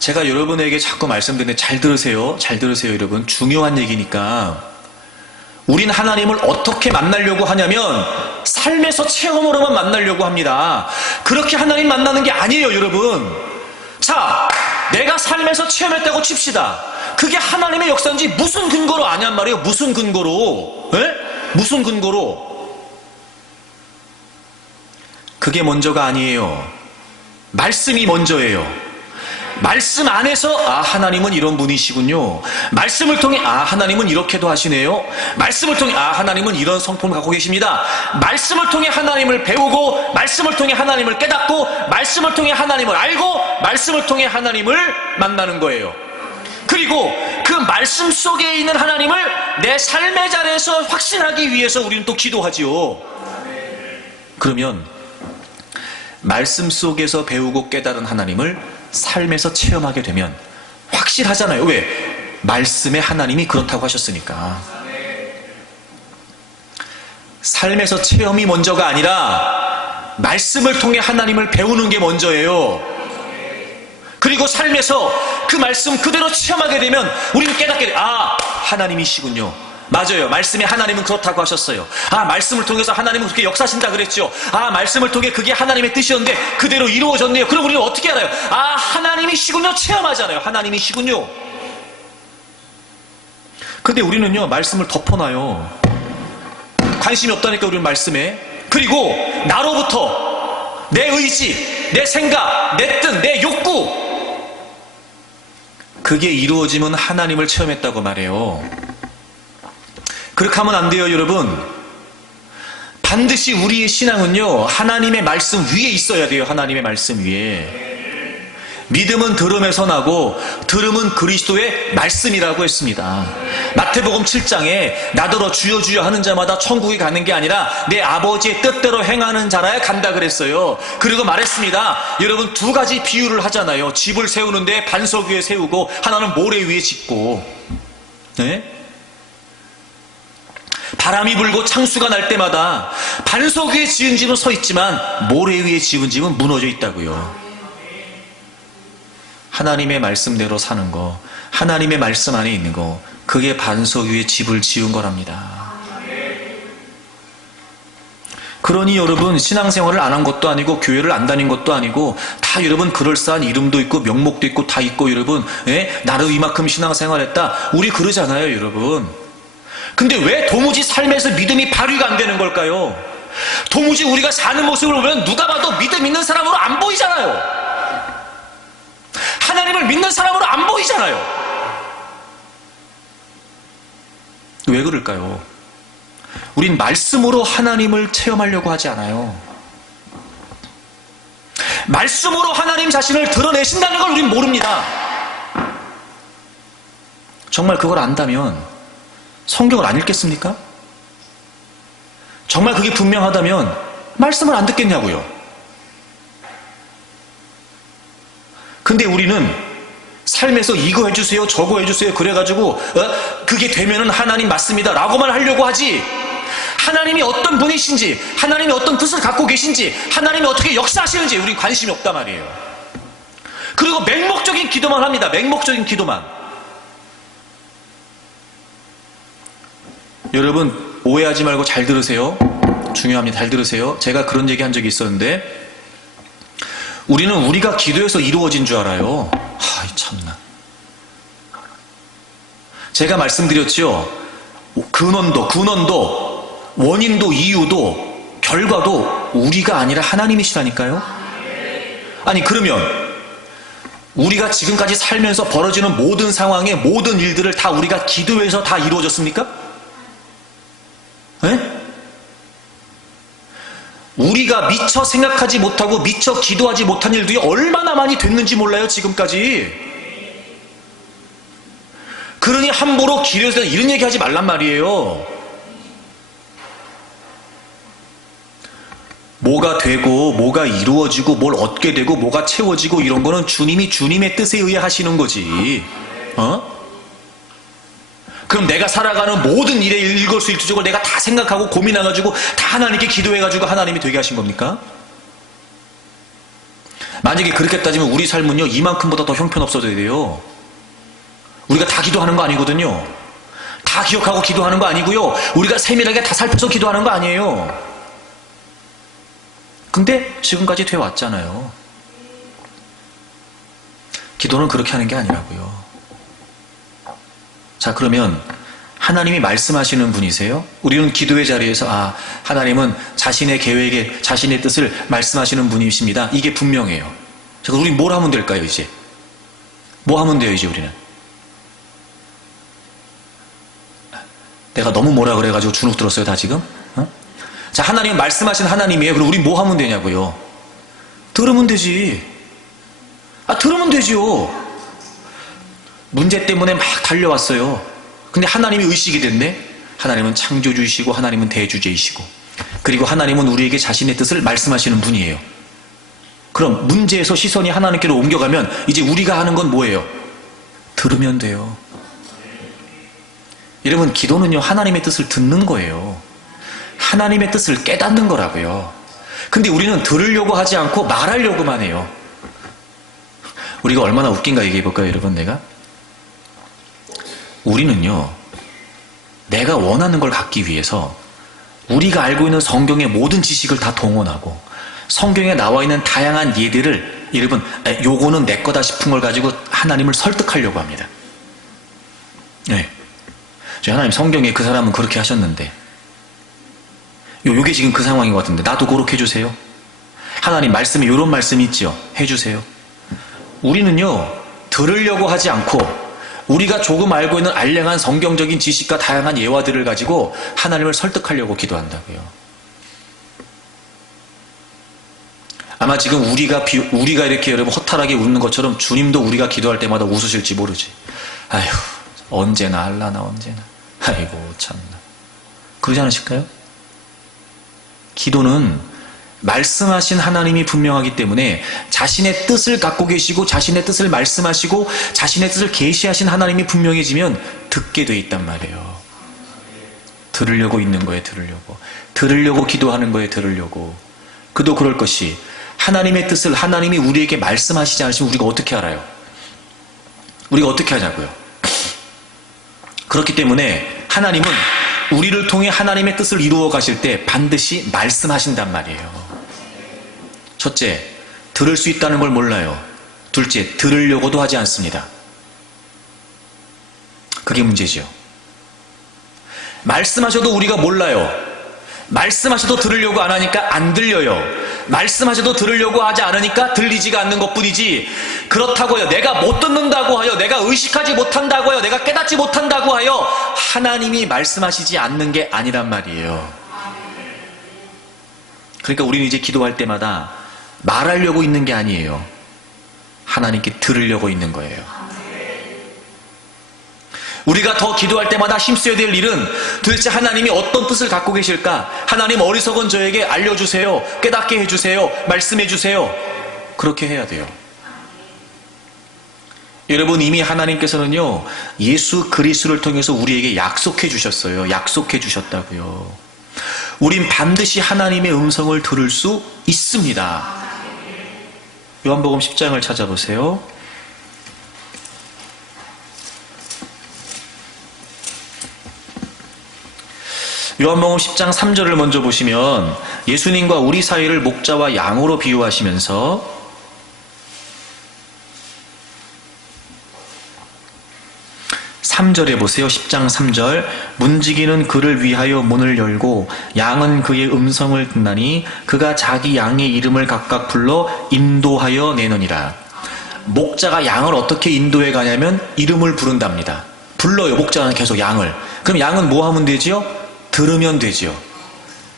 제가 여러분에게 자꾸 말씀드리는데 잘 들으세요. 잘 들으세요, 여러분. 중요한 얘기니까. 우린 하나님을 어떻게 만나려고 하냐면 삶에서 체험으로만 만나려고 합니다. 그렇게 하나님 만나는 게 아니에요, 여러분. 자, 내가 삶에서 체험했다고 칩시다. 그게 하나님의 역사인지 무슨 근거로 아냔 말이에요. 무슨 근거로? 에? 무슨 근거로? 그게 먼저가 아니에요. 말씀이 먼저예요. 말씀 안에서 하나님은 이런 분이시군요. 말씀을 통해 하나님은 이렇게도 하시네요. 말씀을 통해 하나님은 이런 성품을 갖고 계십니다. 말씀을 통해 하나님을 배우고, 말씀을 통해 하나님을 깨닫고, 말씀을 통해 하나님을 알고, 말씀을 통해 하나님을 만나는 거예요. 그리고 그 말씀 속에 있는 하나님을 내 삶의 자리에서 확신하기 위해서 우리는 또 기도하지요. 그러면 말씀 속에서 배우고 깨달은 하나님을 삶에서 체험하게 되면 확실하잖아요. 왜? 말씀의 하나님이 그렇다고 하셨으니까. 삶에서 체험이 먼저가 아니라 말씀을 통해 하나님을 배우는 게 먼저예요. 그리고 삶에서 그 말씀 그대로 체험하게 되면 우리는 깨닫게 돼. 아, 하나님이시군요. 맞아요. 말씀에 하나님은 그렇다고 하셨어요. 아, 말씀을 통해서 하나님은 그렇게 역사하신다 그랬죠. 아, 말씀을 통해 그게 하나님의 뜻이었는데 그대로 이루어졌네요. 그럼 우리는 어떻게 알아요? 아, 하나님이시군요. 체험하잖아요. 하나님이시군요. 근데 우리는요, 말씀을 덮어놔요. 관심이 없다니까 우리는 말씀에. 그리고 나로부터 내 의지, 내 생각, 내 뜻, 내 욕구, 그게 이루어지면 하나님을 체험했다고 말해요. 그렇게 하면 안 돼요, 여러분. 반드시 우리의 신앙은요, 하나님의 말씀 위에 있어야 돼요. 하나님의 말씀 위에. 믿음은 들음에서 나고 들음은 그리스도의 말씀이라고 했습니다. 마태복음 7장에 나더러 주여 주여 하는 자마다 천국에 가는 게 아니라 내 아버지의 뜻대로 행하는 자라야 간다 그랬어요. 그리고 말했습니다. 여러분, 두 가지 비유를 하잖아요. 집을 세우는데 반석 위에 세우고 하나는 모래 위에 짓고. 네? 바람이 불고 창수가 날 때마다 반석 위에 지은 집은 서 있지만 모래 위에 지은 집은 무너져 있다고요. 하나님의 말씀대로 사는 거, 하나님의 말씀 안에 있는 거, 그게 반석 위에 집을 지은 거랍니다. 그러니 여러분, 신앙생활을 안 한 것도 아니고 교회를 안 다닌 것도 아니고 다 여러분 그럴싸한 이름도 있고 명목도 있고 다 있고 여러분, 나를 이만큼 신앙생활했다 우리 그러잖아요, 여러분. 근데 왜 도무지 삶에서 믿음이 발휘가 안 되는 걸까요? 도무지 우리가 사는 모습을 보면 누가 봐도 믿음 있는 사람으로 안 보이잖아요. 하나님을 믿는 사람으로 안 보이잖아요. 왜 그럴까요? 우린 말씀으로 하나님을 체험하려고 하지 않아요. 말씀으로 하나님 자신을 드러내신다는 걸 우린 모릅니다. 정말 그걸 안다면 성경을 안 읽겠습니까? 정말 그게 분명하다면 말씀을 안 듣겠냐고요. 근데 우리는 삶에서 이거 해주세요, 저거 해주세요 그래가지고 그게 되면은 하나님 맞습니다 라고만 하려고 하지, 하나님이 어떤 분이신지, 하나님이 어떤 뜻을 갖고 계신지, 하나님이 어떻게 역사하시는지 우린 관심이 없단 말이에요. 그리고 맹목적인 기도만 합니다. 맹목적인 기도만. 여러분, 오해하지 말고 잘 들으세요. 중요합니다. 잘 들으세요. 제가 그런 얘기 한 적이 있었는데, 우리는 우리가 기도해서 이루어진 줄 알아요. 참나. 제가 말씀드렸죠. 근원도, 원인도, 이유도, 결과도 우리가 아니라 하나님이시라니까요. 아니, 그러면 우리가 지금까지 살면서 벌어지는 모든 상황의 모든 일들을 다 우리가 기도해서 다 이루어졌습니까? 네? 우리가 미처 생각하지 못하고 미처 기도하지 못한 일들이 얼마나 많이 됐는지 몰라요, 지금까지. 그러니 함부로 기도해서 이런 얘기 하지 말란 말이에요. 뭐가 되고 뭐가 이루어지고 뭘 얻게 되고 뭐가 채워지고 이런 거는 주님이 주님의 뜻에 의해 하시는 거지. 그럼 내가 살아가는 모든 일에 일거수일투족을 내가 다 생각하고 고민해가지고 다 하나님께 기도해가지고 하나님이 되게 하신 겁니까? 만약에 그렇게 따지면 우리 삶은요, 이만큼보다 더 형편없어져야 돼요. 우리가 다 기도하는 거 아니거든요. 다 기억하고 기도하는 거 아니고요. 우리가 세밀하게 다 살펴서 기도하는 거 아니에요. 근데 지금까지 돼 왔잖아요. 기도는 그렇게 하는 게 아니라고요. 자, 그러면 하나님이 말씀하시는 분이세요? 우리는 기도의 자리에서 하나님은 자신의 계획에 자신의 뜻을 말씀하시는 분이십니다. 이게 분명해요. 자, 그럼 우리 뭘 하면 될까요, 이제? 뭐 하면 돼요, 이제 우리는? 내가 너무 뭐라 그래가지고 주눅 들었어요, 다 지금? 자, 하나님은 말씀하신 하나님이에요. 그럼 우리 뭐 하면 되냐고요? 들으면 되지. 들으면 되지요. 문제 때문에 막 달려왔어요. 근데 하나님이 의식이 됐네. 하나님은 창조주이시고 하나님은 대주제이시고 그리고 하나님은 우리에게 자신의 뜻을 말씀하시는 분이에요. 그럼 문제에서 시선이 하나님께로 옮겨가면 이제 우리가 하는 건 뭐예요? 들으면 돼요. 여러분, 기도는요, 하나님의 뜻을 듣는 거예요. 하나님의 뜻을 깨닫는 거라고요. 근데 우리는 들으려고 하지 않고 말하려고만 해요. 우리가 얼마나 웃긴가 얘기해 볼까요, 여러분? 우리는요, 내가 원하는 걸 갖기 위해서 우리가 알고 있는 성경의 모든 지식을 다 동원하고 성경에 나와 있는 다양한 예들을, 여러분, 요거는 내 거다 싶은 걸 가지고 하나님을 설득하려고 합니다. 네. 하나님, 성경에 그 사람은 그렇게 하셨는데 요게 지금 그 상황인 것 같은데 나도 그렇게 해주세요. 하나님, 말씀에 요런 말씀이 있죠. 해주세요. 우리는요, 들으려고 하지 않고 우리가 조금 알고 있는 알량한 성경적인 지식과 다양한 예화들을 가지고 하나님을 설득하려고 기도한다고요. 아마 지금 우리가 이렇게 여러분 허탈하게 웃는 것처럼 주님도 우리가 기도할 때마다 웃으실지 모르지. 아휴, 언제나 할라나 언제나. 아이고 참나. 그러지 않으실까요? 기도는 말씀하신 하나님이 분명하기 때문에 자신의 뜻을 갖고 계시고 자신의 뜻을 말씀하시고 자신의 뜻을 계시하신 하나님이 분명해지면 듣게 돼 있단 말이에요. 들으려고 있는 거예요. 들으려고 기도하는 거예요. 그도 그럴 것이 하나님의 뜻을 하나님이 우리에게 말씀하시지 않으시면 우리가 어떻게 알아요? 우리가 어떻게 하냐고요? 그렇기 때문에 하나님은 우리를 통해 하나님의 뜻을 이루어 가실 때 반드시 말씀하신단 말이에요. 첫째, 들을 수 있다는 걸 몰라요. 둘째, 들으려고도 하지 않습니다. 그게 문제죠. 말씀하셔도 우리가 몰라요. 말씀하셔도 들으려고 안 하니까 안 들려요. 말씀하셔도 들으려고 하지 않으니까 들리지가 않는 것뿐이지, 그렇다고 해요, 내가 못 듣는다고 하여, 내가 의식하지 못한다고 하여, 내가 깨닫지 못한다고 하여 하나님이 말씀하시지 않는 게 아니란 말이에요. 그러니까 우리는 이제 기도할 때마다 말하려고 있는 게 아니에요. 하나님께 들으려고 있는 거예요. 우리가 더 기도할 때마다 힘써야 될 일은 도대체 하나님이 어떤 뜻을 갖고 계실까? 하나님, 어리석은 저에게 알려주세요. 깨닫게 해주세요. 말씀해주세요. 그렇게 해야 돼요. 여러분, 이미 하나님께서는요, 예수 그리스도를 통해서 우리에게 약속해 주셨어요. 약속해 주셨다고요. 우린 반드시 하나님의 음성을 들을 수 있습니다. 요한복음 10장을 찾아보세요. 요한복음 10장 3절을 먼저 보시면 예수님과 우리 사이를 목자와 양으로 비유하시면서 3절에 보세요. 10장 3절. 문지기는 그를 위하여 문을 열고 양은 그의 음성을 듣나니 그가 자기 양의 이름을 각각 불러 인도하여 내느니라. 목자가 양을 어떻게 인도해 가냐면 이름을 부른답니다. 불러요. 목자는 계속 양을. 그럼 양은 뭐 하면 되지요? 들으면 되지요.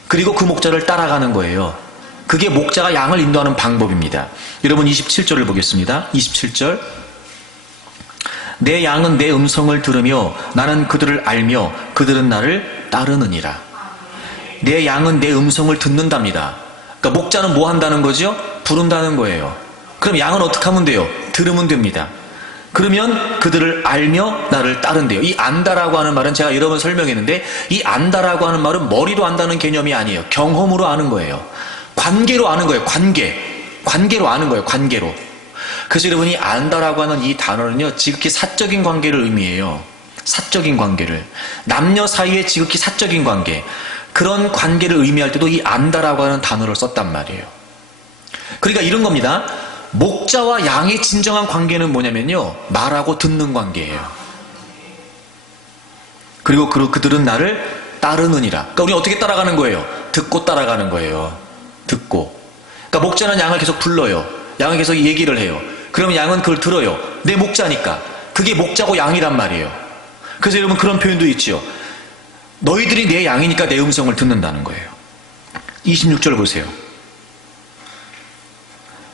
그리고 그 목자를 따라가는 거예요. 그게 목자가 양을 인도하는 방법입니다. 여러분, 27절을 보겠습니다. 27절. 내 양은 내 음성을 들으며 나는 그들을 알며 그들은 나를 따르느니라. 내 양은 내 음성을 듣는답니다. 그러니까 목자는 뭐 한다는 거죠? 부른다는 거예요. 그럼 양은 어떻게 하면 돼요? 들으면 됩니다. 그러면 그들을 알며 나를 따른대요. 이 안다라고 하는 말은 제가 여러 번 설명했는데, 이 안다라고 하는 말은 머리로 안다는 개념이 아니에요. 경험으로 아는 거예요. 관계로 아는 거예요. 관계로 아는 거예요. 관계로. 그래서 여러분이 안다라고 하는 이 단어는요, 지극히 사적인 관계를 의미해요. 사적인 관계를. 남녀 사이의 지극히 사적인 관계. 그런 관계를 의미할 때도 이 안다라고 하는 단어를 썼단 말이에요. 그러니까 이런 겁니다. 목자와 양의 진정한 관계는 뭐냐면요, 말하고 듣는 관계예요. 그리고 그들은 나를 따르느니라. 그러니까 우리는 어떻게 따라가는 거예요? 듣고 따라가는 거예요. 듣고. 그러니까 목자는 양을 계속 불러요. 양을 계속 얘기를 해요. 그러면 양은 그걸 들어요. 내 목자니까. 그게 목자고 양이란 말이에요. 그래서 여러분, 그런 표현도 있죠. 너희들이 내 양이니까 내 음성을 듣는다는 거예요. 26절 보세요.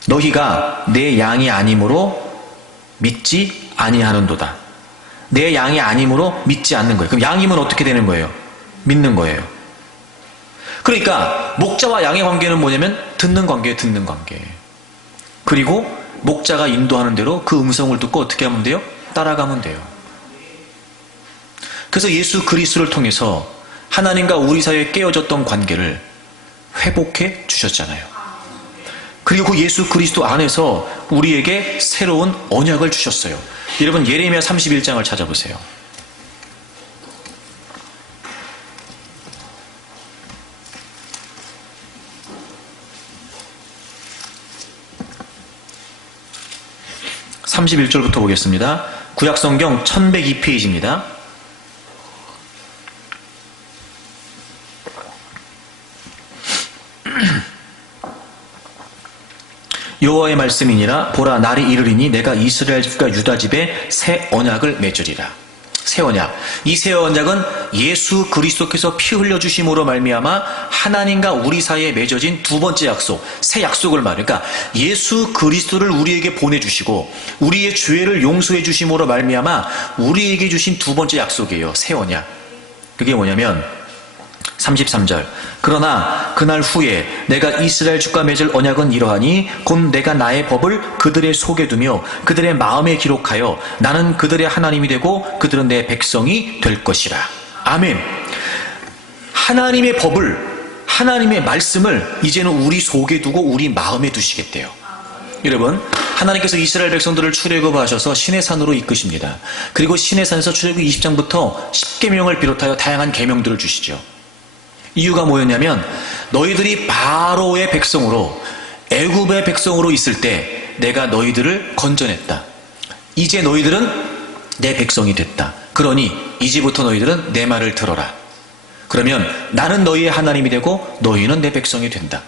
너희가 내 양이 아니므로 믿지 아니하는도다. 내 양이 아니므로 믿지 않는 거예요. 그럼 양이면 어떻게 되는 거예요? 믿는 거예요. 그러니까 목자와 양의 관계는 뭐냐면 듣는 관계예요. 듣는 관계. 그리고 목자가 인도하는 대로 그 음성을 듣고 어떻게 하면 돼요? 따라가면 돼요. 그래서 예수 그리스도를 통해서 하나님과 우리 사이에 깨어졌던 관계를 회복해 주셨잖아요. 그리고 그 예수 그리스도 안에서 우리에게 새로운 언약을 주셨어요. 여러분 예레미야 31장을 찾아보세요. (31절부터) 보겠습니다. 구약성경 1102페이지입니다. 여호와의 말씀이니라. 보라, 날이 이르리니 내가 이스라엘 집과 유다 집에 새 언약을 맺으리라. 새 언약. 이 새 언약은 예수 그리스도께서 피 흘려 주심으로 말미암아 하나님과 우리 사이에 맺어진 두 번째 약속, 새 약속을 말해요. 그러니까 예수 그리스도를 우리에게 보내주시고 우리의 죄를 용서해 주심으로 말미암아 우리에게 주신 두 번째 약속이에요. 새 언약. 그게 뭐냐면 33절. 그러나 그날 후에 내가 이스라엘 집과 맺을 언약은 이러하니 곧 내가 나의 법을 그들의 속에 두며 그들의 마음에 기록하여 나는 그들의 하나님이 되고 그들은 내 백성이 될 것이라. 아멘. 하나님의 법을, 하나님의 말씀을 이제는 우리 속에 두고 우리 마음에 두시겠대요. 여러분, 하나님께서 이스라엘 백성들을 출애굽하셔서 시내산으로 이끄십니다. 그리고 시내산에서 출애굽 20장부터 10계명을 비롯하여 다양한 계명들을 주시죠. 이유가 뭐였냐면 너희들이 바로의 백성으로, 애굽의 백성으로 있을 때 내가 너희들을 건져냈다. 이제 너희들은 내 백성이 됐다. 그러니 이제부터 너희들은 내 말을 들어라. 그러면 나는 너희의 하나님이 되고 너희는 내 백성이 된다.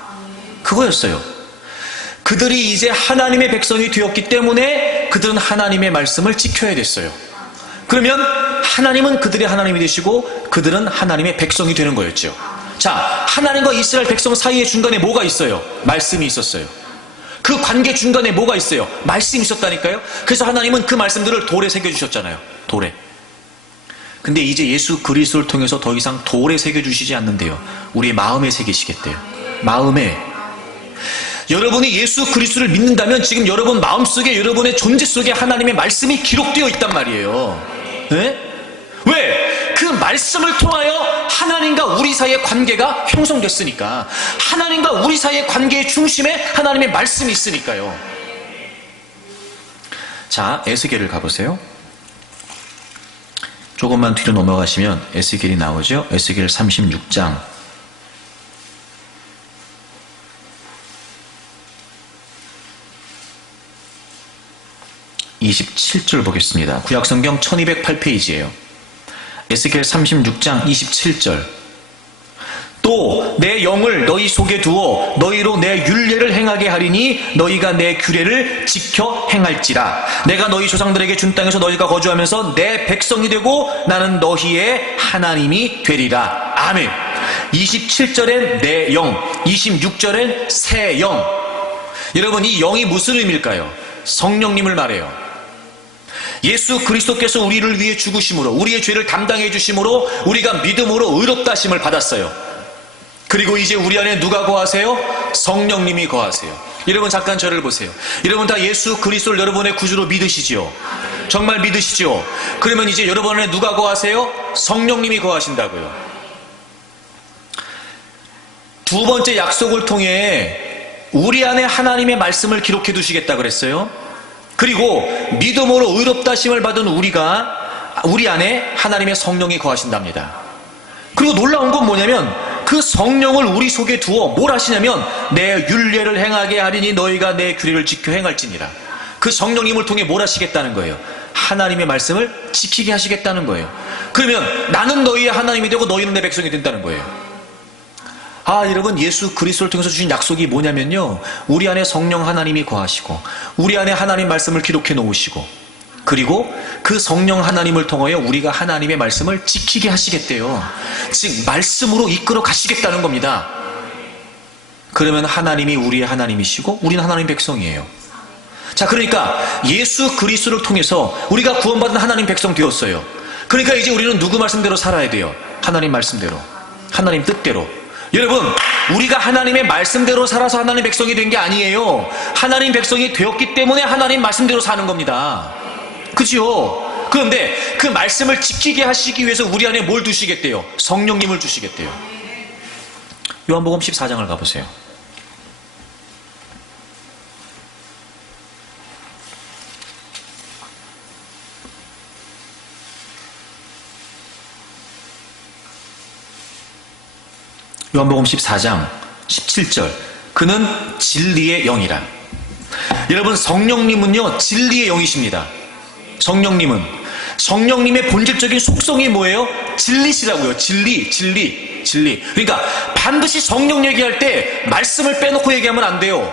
그거였어요. 그들이 이제 하나님의 백성이 되었기 때문에 그들은 하나님의 말씀을 지켜야 됐어요. 그러면 하나님은 그들의 하나님이 되시고 그들은 하나님의 백성이 되는 거였죠. 자, 하나님과 이스라엘 백성 사이의 중간에 뭐가 있어요? 말씀이 있었어요. 그 관계 중간에 뭐가 있어요? 말씀이 있었다니까요. 그래서 하나님은 그 말씀들을 돌에 새겨주셨잖아요. 돌에. 근데 이제 예수 그리스도를 통해서 더 이상 돌에 새겨주시지 않는데요, 우리의 마음에 새기시겠대요. 마음에. 여러분이 예수 그리스도를 믿는다면 지금 여러분 마음속에, 여러분의 존재 속에 하나님의 말씀이 기록되어 있단 말이에요. 네? 왜? 그 말씀을 통하여 하나님과 우리 사이의 관계가 형성됐으니까. 하나님과 우리 사이의 관계의 중심에 하나님의 말씀이 있으니까요. 자, 에스겔을 가보세요. 조금만 뒤로 넘어가시면 에스겔이 나오죠. 에스겔 36장 27절 보겠습니다. 구약성경 1208페이지예요. 에스겔 36장 27절. 또 내 영을 너희 속에 두어 너희로 내 율례를 행하게 하리니 너희가 내 규례를 지켜 행할지라. 내가 너희 조상들에게 준 땅에서 너희가 거주하면서 내 백성이 되고 나는 너희의 하나님이 되리라. 아멘. 27절엔 내 영, 26절엔 새 영. 여러분, 이 영이 무슨 의미일까요? 성령님을 말해요. 예수 그리스도께서 우리를 위해 죽으심으로, 우리의 죄를 담당해 주심으로 우리가 믿음으로 의롭다 하심을 받았어요. 그리고 이제 우리 안에 누가 거하세요? 성령님이 거하세요. 여러분 잠깐 저를 보세요. 여러분 다 예수 그리스도를 여러분의 구주로 믿으시지요? 정말 믿으시죠? 그러면 이제 여러분 안에 누가 거하세요? 성령님이 거하신다고요. 두 번째 약속을 통해 우리 안에 하나님의 말씀을 기록해 두시겠다 그랬어요. 그리고 믿음으로 의롭다 하심을 받은 우리 안에 하나님의 성령이 거하신답니다. 그리고 놀라운 건 뭐냐면 그 성령을 우리 속에 두어 뭘 하시냐면 내 율례를 행하게 하리니 너희가 내 규례를 지켜 행할지니라. 그 성령님을 통해 뭘 하시겠다는 거예요? 하나님의 말씀을 지키게 하시겠다는 거예요. 그러면 나는 너희의 하나님이 되고 너희는 내 백성이 된다는 거예요. 아, 여러분, 예수 그리스도를 통해서 주신 약속이 뭐냐면요, 우리 안에 성령 하나님이 거하시고 우리 안에 하나님 말씀을 기록해 놓으시고 그리고 그 성령 하나님을 통하여 우리가 하나님의 말씀을 지키게 하시겠대요. 즉 말씀으로 이끌어 가시겠다는 겁니다. 그러면 하나님이 우리의 하나님이시고 우리는 하나님 백성이에요. 자, 그러니까 예수 그리스도를 통해서 우리가 구원받은 하나님 백성 되었어요. 그러니까 이제 우리는 누구 말씀대로 살아야 돼요? 하나님 말씀대로, 하나님 뜻대로. 여러분, 우리가 하나님의 말씀대로 살아서 하나님 백성이 된 게 아니에요. 하나님 백성이 되었기 때문에 하나님 말씀대로 사는 겁니다. 그죠? 그런데 그 말씀을 지키게 하시기 위해서 우리 안에 뭘 두시겠대요? 성령님을 주시겠대요. 요한복음 14장을 가보세요. 요한복음 14장 17절. 그는 진리의 영이라. 여러분, 성령님은요 진리의 영이십니다. 성령님의 본질적인 속성이 뭐예요? 진리시라고요. 진리. 그러니까 반드시 성령 얘기할 때 말씀을 빼놓고 얘기하면 안 돼요.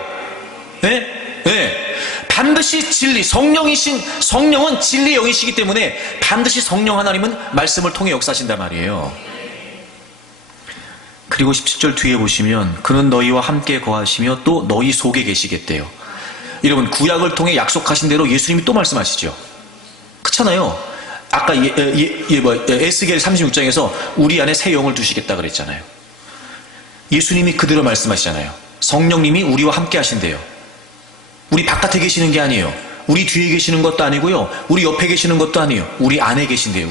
반드시 진리, 성령은 진리의 영이시기 때문에 반드시 성령 하나님은 말씀을 통해 역사하신단 말이에요. 그리고 17절 뒤에 보시면 그는 너희와 함께 거하시며 또 너희 속에 계시겠대요. 여러분, 구약을 통해 약속하신 대로 예수님이 또 말씀하시죠. 그렇잖아요. 아까 에스겔 36장에서 우리 안에 새 영을 두시겠다 그랬잖아요. 예수님이 그대로 말씀하시잖아요. 성령님이 우리와 함께 하신대요. 우리 바깥에 계시는 게 아니에요. 우리 뒤에 계시는 것도 아니고요. 우리 옆에 계시는 것도 아니에요. 우리 안에 계신대요.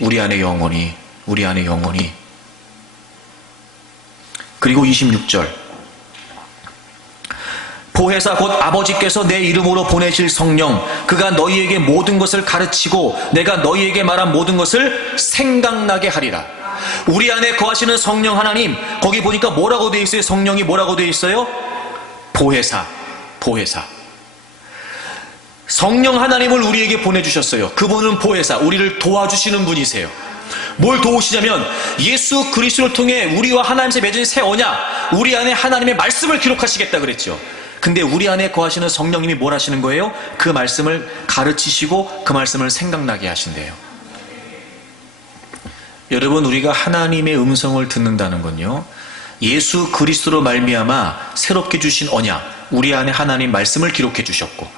우리 안에 영원히. 그리고 26절. 보혜사 곧 아버지께서 내 이름으로 보내실 성령, 그가 너희에게 모든 것을 가르치고 내가 너희에게 말한 모든 것을 생각나게 하리라. 우리 안에 거하시는 성령 하나님, 거기 보니까 뭐라고 되어 있어요? 성령이 뭐라고 되어 있어요? 보혜사. 성령 하나님을 우리에게 보내주셨어요. 그분은 보혜사, 우리를 도와주시는 분이세요. 뭘 도우시냐면 예수 그리스도를 통해 우리와 하나님께 맺은 새 언약, 우리 안에 하나님의 말씀을 기록하시겠다 그랬죠. 근데 우리 안에 거하시는 성령님이 뭘 하시는 거예요? 그 말씀을 가르치시고 그 말씀을 생각나게 하신대요. 여러분, 우리가 하나님의 음성을 듣는다는 건요, 예수 그리스도로 말미암아 새롭게 주신 언약, 우리 안에 하나님 말씀을 기록해 주셨고,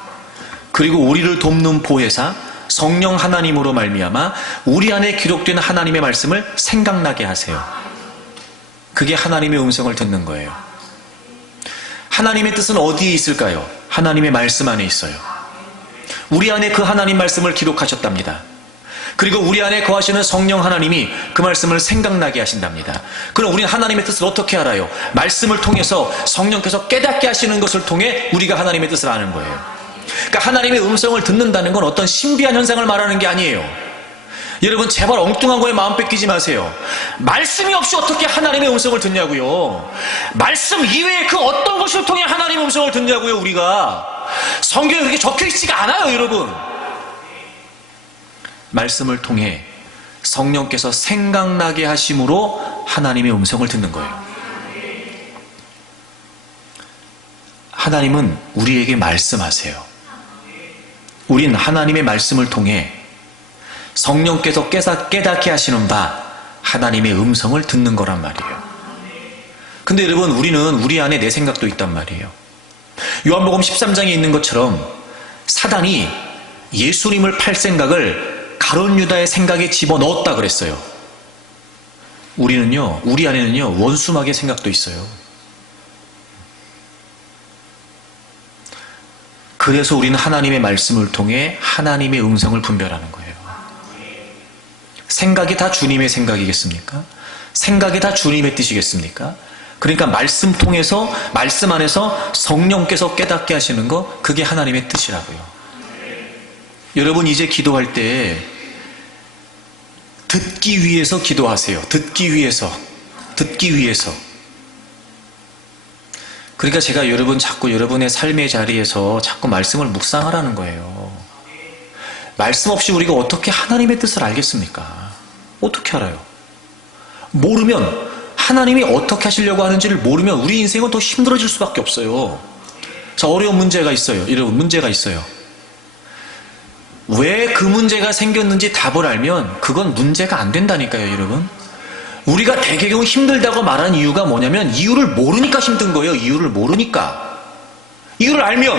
그리고 우리를 돕는 보혜사 성령 하나님으로 말미암아 우리 안에 기록된 하나님의 말씀을 생각나게 하세요. 그게 하나님의 음성을 듣는 거예요. 하나님의 뜻은 어디에 있을까요? 하나님의 말씀 안에 있어요. 우리 안에 그 하나님 말씀을 기록하셨답니다. 그리고 우리 안에 거하시는 성령 하나님이 그 말씀을 생각나게 하신답니다. 그럼 우리는 하나님의 뜻을 어떻게 알아요? 말씀을 통해서 성령께서 깨닫게 하시는 것을 통해 우리가 하나님의 뜻을 아는 거예요. 그러니까 하나님의 음성을 듣는다는 건 어떤 신비한 현상을 말하는 게 아니에요. 여러분, 제발 엉뚱한 거에 마음 뺏기지 마세요. 말씀이 없이 어떻게 하나님의 음성을 듣냐고요. 말씀 이외에 그 어떤 것을 통해 하나님의 음성을 듣냐고요. 우리가 성경에 그렇게 적혀 있지가 않아요. 여러분, 말씀을 통해 성령께서 생각나게 하심으로 하나님의 음성을 듣는 거예요. 하나님은 우리에게 말씀하세요. 우린 하나님의 말씀을 통해 성령께서 깨닫게 하시는 바 하나님의 음성을 듣는 거란 말이에요. 근데 여러분, 우리는 우리 안에 내 생각도 있단 말이에요. 요한복음 13장에 있는 것처럼 사단이 예수님을 팔 생각을 가룟 유다의 생각에 집어넣었다 그랬어요. 우리 안에는요 원수마귀의 생각도 있어요. 그래서 우리는 하나님의 말씀을 통해 하나님의 음성을 분별하는 거예요. 생각이 다 주님의 생각이겠습니까? 생각이 다 주님의 뜻이겠습니까? 그러니까 말씀 통해서, 말씀 안에서 성령께서 깨닫게 하시는 거, 그게 하나님의 뜻이라고요. 여러분, 이제 기도할 때 듣기 위해서 기도하세요. 듣기 위해서. 그러니까 제가 자꾸 여러분의 삶의 자리에서 자꾸 말씀을 묵상하라는 거예요. 말씀 없이 우리가 어떻게 하나님의 뜻을 알겠습니까? 어떻게 알아요? 모르면, 하나님이 어떻게 하시려고 하는지를 모르면 우리 인생은 더 힘들어질 수밖에 없어요. 자, 어려운 문제가 있어요. 여러분, 문제가 있어요. 왜 그 문제가 생겼는지 답을 알면 그건 문제가 안 된다니까요, 여러분. 우리가 대개경 힘들다고 말하는 이유가 뭐냐면 이유를 모르니까 힘든 거예요. 이유를 알면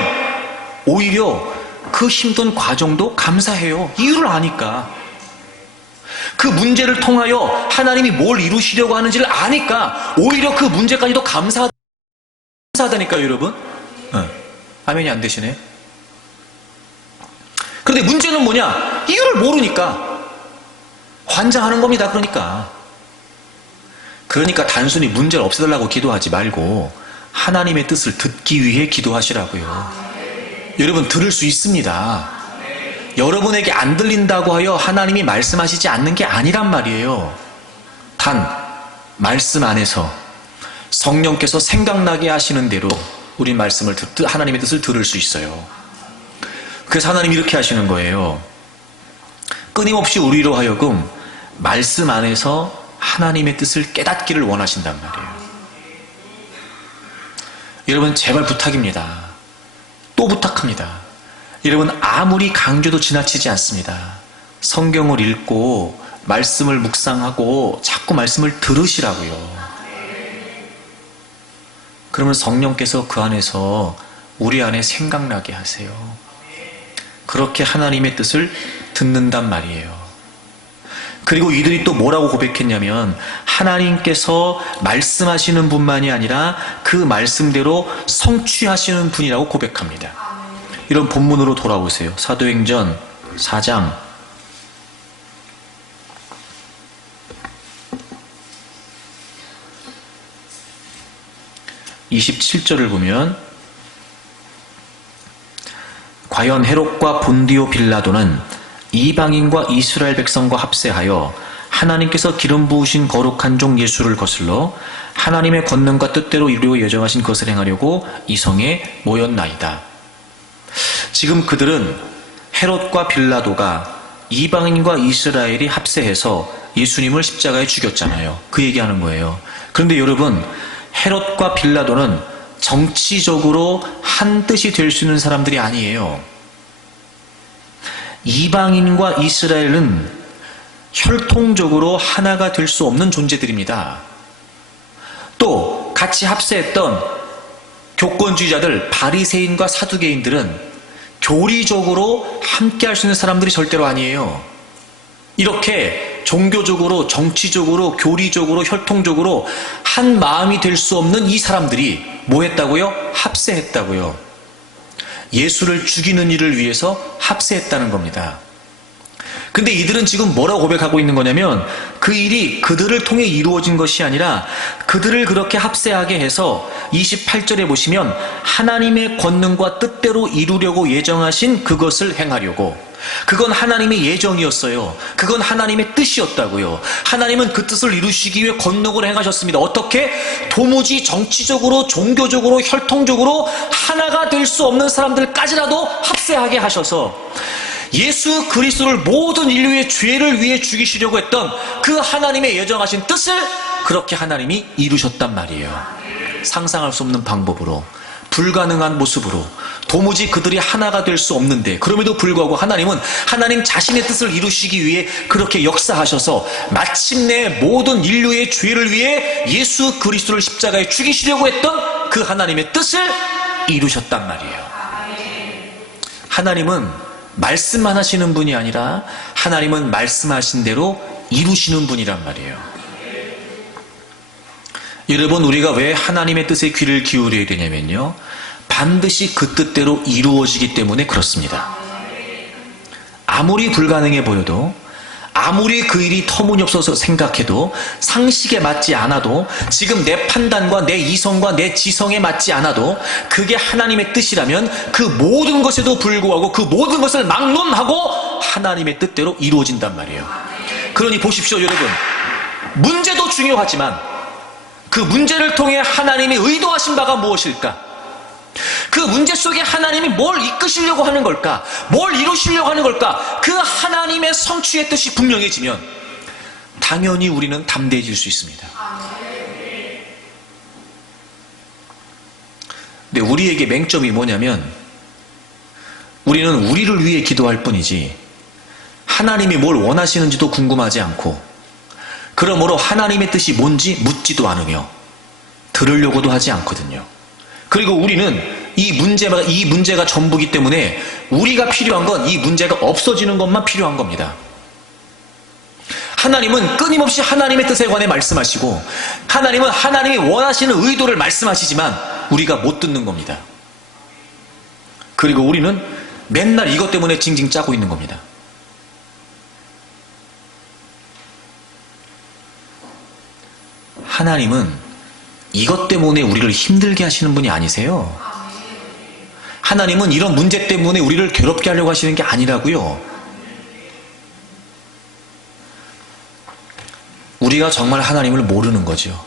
오히려 그 힘든 과정도 감사해요. 이유를 아니까. 그 문제를 통하여 하나님이 뭘 이루시려고 하는지를 아니까 오히려 그 문제까지도 감사하다니까요, 여러분. 아멘이 안 되시네. 그런데 문제는 뭐냐? 이유를 모르니까 환장하는 겁니다. 그러니까 단순히 문제를 없애달라고 기도하지 말고 하나님의 뜻을 듣기 위해 기도하시라고요. 여러분, 들을 수 있습니다. 여러분에게 안 들린다고 하여 하나님이 말씀하시지 않는 게 아니란 말이에요. 단 말씀 안에서 성령께서 생각나게 하시는 대로 우리 말씀을 하나님의 뜻을 들을 수 있어요. 그래서 하나님이 이렇게 하시는 거예요. 끊임없이 우리로 하여금 말씀 안에서 하나님의 뜻을 깨닫기를 원하신단 말이에요. 여러분, 제발 부탁입니다. 또 부탁합니다. 여러분, 아무리 강조도 지나치지 않습니다. 성경을 읽고 말씀을 묵상하고 자꾸 말씀을 들으시라고요. 그러면 성령께서 그 안에서 우리 안에 생각나게 하세요. 그렇게 하나님의 뜻을 듣는단 말이에요. 그리고 이들이 또 뭐라고 고백했냐면 하나님께서 말씀하시는 분만이 아니라 그 말씀대로 성취하시는 분이라고 고백합니다. 이런 본문으로 돌아오세요. 사도행전 4장 27절을 보면 과연 헤롯과 본디오 빌라도는 이방인과 이스라엘 백성과 합세하여 하나님께서 기름 부으신 거룩한 종 예수를 거슬러 하나님의 권능과 뜻대로 이루어 예정하신 것을 행하려고 이 성에 모였나이다. 지금 그들은 헤롯과 빌라도가 이방인과 이스라엘이 합세해서 예수님을 십자가에 죽였잖아요. 그 얘기하는 거예요. 그런데 여러분, 헤롯과 빌라도는 정치적으로 한 뜻이 될 수 있는 사람들이 아니에요. 이방인과 이스라엘은 혈통적으로 하나가 될 수 없는 존재들입니다. 또 같이 합세했던 교권주의자들 바리새인과 사두개인들은 교리적으로 함께 할 수 있는 사람들이 절대로 아니에요. 이렇게 종교적으로, 정치적으로, 교리적으로, 혈통적으로 한 마음이 될 수 없는 이 사람들이 뭐 했다고요? 합세했다고요. 예수를 죽이는 일을 위해서 합세했다는 겁니다. 근데 이들은 지금 뭐라고 고백하고 있는 거냐면 그 일이 그들을 통해 이루어진 것이 아니라 그들을 그렇게 합세하게 해서 28절에 보시면 하나님의 권능과 뜻대로 이루려고 예정하신 그것을 행하려고, 그건 하나님의 예정이었어요. 그건 하나님의 뜻이었다고요. 하나님은 그 뜻을 이루시기 위해 권능을 행하셨습니다. 어떻게? 도무지 정치적으로, 종교적으로, 혈통적으로 하나가 될 수 없는 사람들까지라도 합세하게 하셔서 예수 그리스도를 모든 인류의 죄를 위해 죽이시려고 했던 그 하나님의 예정하신 뜻을 그렇게 하나님이 이루셨단 말이에요. 상상할 수 없는 방법으로, 불가능한 모습으로, 도무지 그들이 하나가 될 수 없는데 그럼에도 불구하고 하나님은 하나님 자신의 뜻을 이루시기 위해 그렇게 역사하셔서 마침내 모든 인류의 죄를 위해 예수 그리스도를 십자가에 죽이시려고 했던 그 하나님의 뜻을 이루셨단 말이에요. 하나님은 말씀만 하시는 분이 아니라 하나님은 말씀하신 대로 이루시는 분이란 말이에요. 여러분, 우리가 왜 하나님의 뜻에 귀를 기울여야 되냐면요, 반드시 그 뜻대로 이루어지기 때문에 그렇습니다. 아무리 불가능해 보여도, 아무리 그 일이 터무니없어서 생각해도, 상식에 맞지 않아도, 지금 내 판단과 내 이성과 내 지성에 맞지 않아도 그게 하나님의 뜻이라면 그 모든 것에도 불구하고 그 모든 것을 막론하고 하나님의 뜻대로 이루어진단 말이에요. 그러니 보십시오, 여러분. 문제도 중요하지만 그 문제를 통해 하나님이 의도하신 바가 무엇일까? 그 문제 속에 하나님이 뭘 이끄시려고 하는 걸까? 뭘 이루시려고 하는 걸까? 그 하나님의 성취의 뜻이 분명해지면 당연히 우리는 담대해질 수 있습니다. 근데 우리에게 맹점이 뭐냐면 우리는 우리를 위해 기도할 뿐이지 하나님이 뭘 원하시는지도 궁금하지 않고, 그러므로 하나님의 뜻이 뭔지 묻지도 않으며 들으려고도 하지 않거든요. 그리고 우리는 이 문제가 전부기 때문에 우리가 필요한 건 이 문제가 없어지는 것만 필요한 겁니다. 하나님은 끊임없이 하나님의 뜻에 관해 말씀하시고, 하나님은 하나님이 원하시는 의도를 말씀하시지만 우리가 못 듣는 겁니다. 그리고 우리는 맨날 이것 때문에 징징 짜고 있는 겁니다. 하나님은 이것 때문에 우리를 힘들게 하시는 분이 아니세요. 하나님은 이런 문제 때문에 우리를 괴롭게 하려고 하시는 게 아니라고요. 우리가 정말 하나님을 모르는 거죠.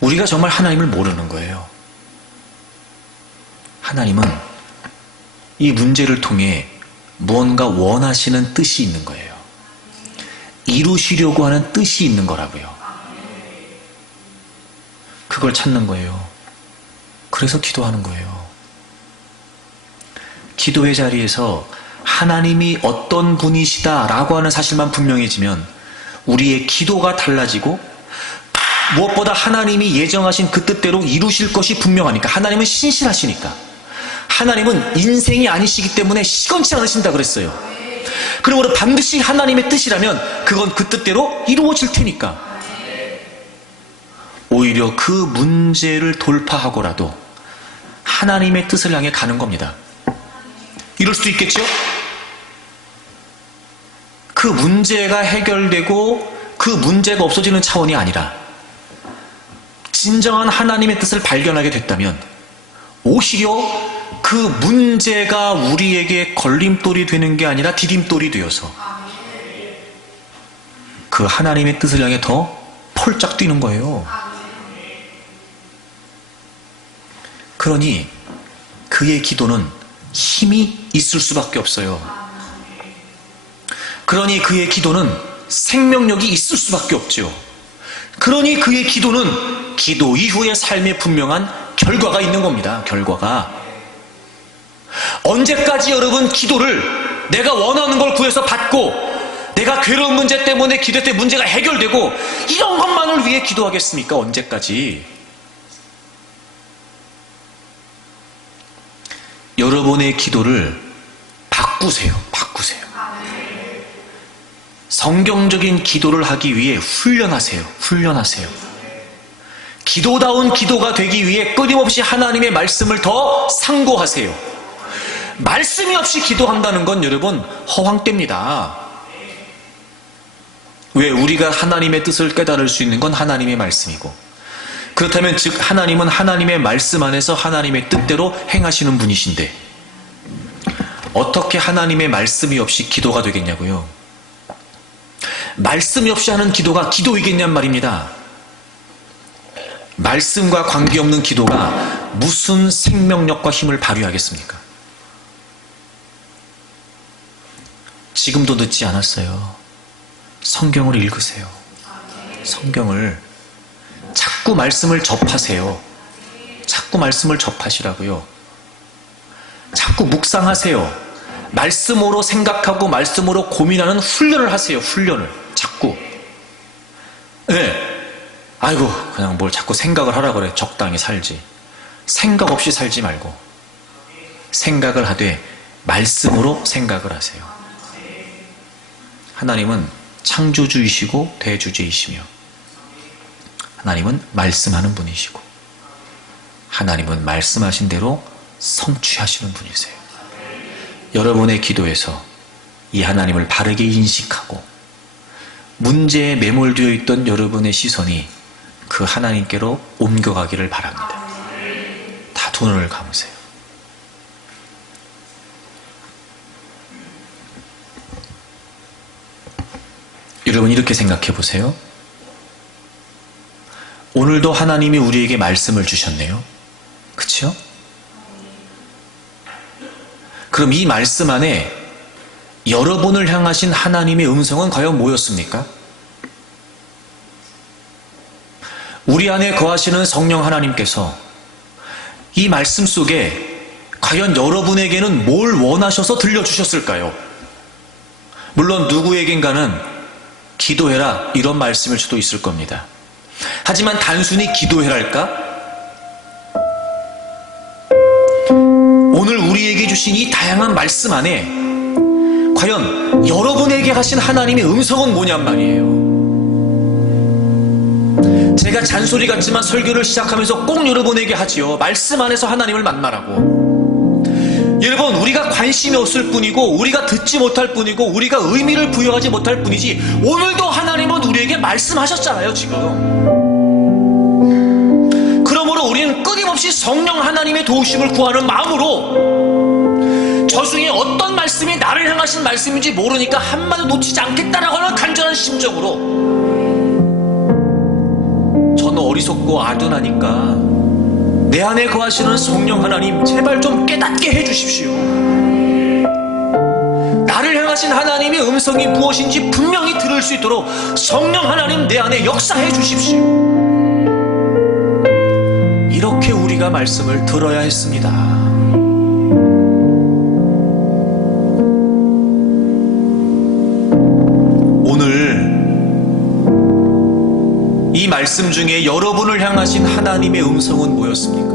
우리가 정말 하나님을 모르는 거예요. 하나님은 이 문제를 통해 무언가 원하시는 뜻이 있는 거예요. 이루시려고 하는 뜻이 있는 거라고요. 그걸 찾는 거예요. 그래서 기도하는 거예요. 기도의 자리에서 하나님이 어떤 분이시다라고 하는 사실만 분명해지면 우리의 기도가 달라지고, 무엇보다 하나님이 예정하신 그 뜻대로 이루실 것이 분명하니까, 하나님은 신실하시니까, 하나님은 인생이 아니시기 때문에 시건치 않으신다 그랬어요. 그러므로 반드시 하나님의 뜻이라면 그건 그 뜻대로 이루어질 테니까, 오히려 그 문제를 돌파하고라도 하나님의 뜻을 향해 가는 겁니다. 이럴 수도 있겠죠? 그 문제가 해결되고 그 문제가 없어지는 차원이 아니라 진정한 하나님의 뜻을 발견하게 됐다면 오히려 그 문제가 우리에게 걸림돌이 되는 게 아니라 디딤돌이 되어서 그 하나님의 뜻을 향해 더 폴짝 뛰는 거예요. 그러니 그의 기도는 힘이 있을 수밖에 없어요. 그러니 그의 기도는 생명력이 있을 수밖에 없죠. 그러니 그의 기도는 기도 이후의 삶에 분명한 결과가 있는 겁니다. 결과가. 언제까지 여러분 기도를 내가 원하는 걸 구해서 받고, 내가 괴로운 문제 때문에 기도 때 문제가 해결되고 이런 것만을 위해 기도하겠습니까? 언제까지? 여러분의 기도를 바꾸세요. 바꾸세요. 성경적인 기도를 하기 위해 훈련하세요. 훈련하세요. 기도다운 기도가 되기 위해 끊임없이 하나님의 말씀을 더 상고하세요. 말씀이 없이 기도한다는 건 여러분 허황됩니다. 왜? 우리가 하나님의 뜻을 깨달을 수 있는 건 하나님의 말씀이고, 그렇다면 즉 하나님은 하나님의 말씀 안에서 하나님의 뜻대로 행하시는 분이신데 어떻게 하나님의 말씀이 없이 기도가 되겠냐고요? 말씀이 없이 하는 기도가 기도이겠냔 말입니다. 말씀과 관계없는 기도가 무슨 생명력과 힘을 발휘하겠습니까? 지금도 늦지 않았어요. 성경을 읽으세요. 성경을 자꾸 말씀을 접하세요. 자꾸 말씀을 접하시라고요. 자꾸 묵상하세요. 말씀으로 생각하고 말씀으로 고민하는 훈련을 하세요. 훈련을 자꾸. 네. 아이고 그냥 뭘 자꾸 생각을 하라 그래. 적당히 살지. 생각 없이 살지 말고 생각을 하되 말씀으로 생각을 하세요. 하나님은 창조주이시고 대주제이시며, 하나님은 말씀하는 분이시고, 하나님은 말씀하신 대로 성취하시는 분이세요. 여러분의 기도에서 이 하나님을 바르게 인식하고 문제에 매몰되어 있던 여러분의 시선이 그 하나님께로 옮겨가기를 바랍니다. 다 두 눈을 감으세요. 여러분 이렇게 생각해 보세요. 오늘도 하나님이 우리에게 말씀을 주셨네요. 그렇죠? 그럼 이 말씀 안에 여러분을 향하신 하나님의 음성은 과연 뭐였습니까? 우리 안에 거하시는 성령 하나님께서 이 말씀 속에 과연 여러분에게는 뭘 원하셔서 들려주셨을까요? 물론 누구에겐가는 기도해라 이런 말씀일 수도 있을 겁니다. 하지만 단순히 기도해랄까? 주신 이 다양한 말씀 안에 과연 여러분에게 하신 하나님의 음성은 뭐냔 말이에요. 제가 잔소리 같지만 설교를 시작하면서 꼭 여러분에게 하지요. 말씀 안에서 하나님을 만나라고. 여러분, 우리가 관심이 없을 뿐이고 우리가 듣지 못할 뿐이고 우리가 의미를 부여하지 못할 뿐이지 오늘도 하나님은 우리에게 말씀하셨잖아요. 지금 그러므로 우리는 끊임없이 성령 하나님의 도우심을 구하는 마음으로 저 중에 어떤 말씀이 나를 향하신 말씀인지 모르니까 한마디도 놓치지 않겠다라고 하는 간절한 심정으로, 저는 어리석고 아둔하니까 내 안에 거하시는 성령 하나님 제발 좀 깨닫게 해주십시오. 나를 향하신 하나님의 음성이 무엇인지 분명히 들을 수 있도록 성령 하나님 내 안에 역사해 주십시오. 이렇게 우리가 말씀을 들어야 했습니다. 오늘 이 말씀 중에 여러분을 향하신 하나님의 음성은 뭐였습니까?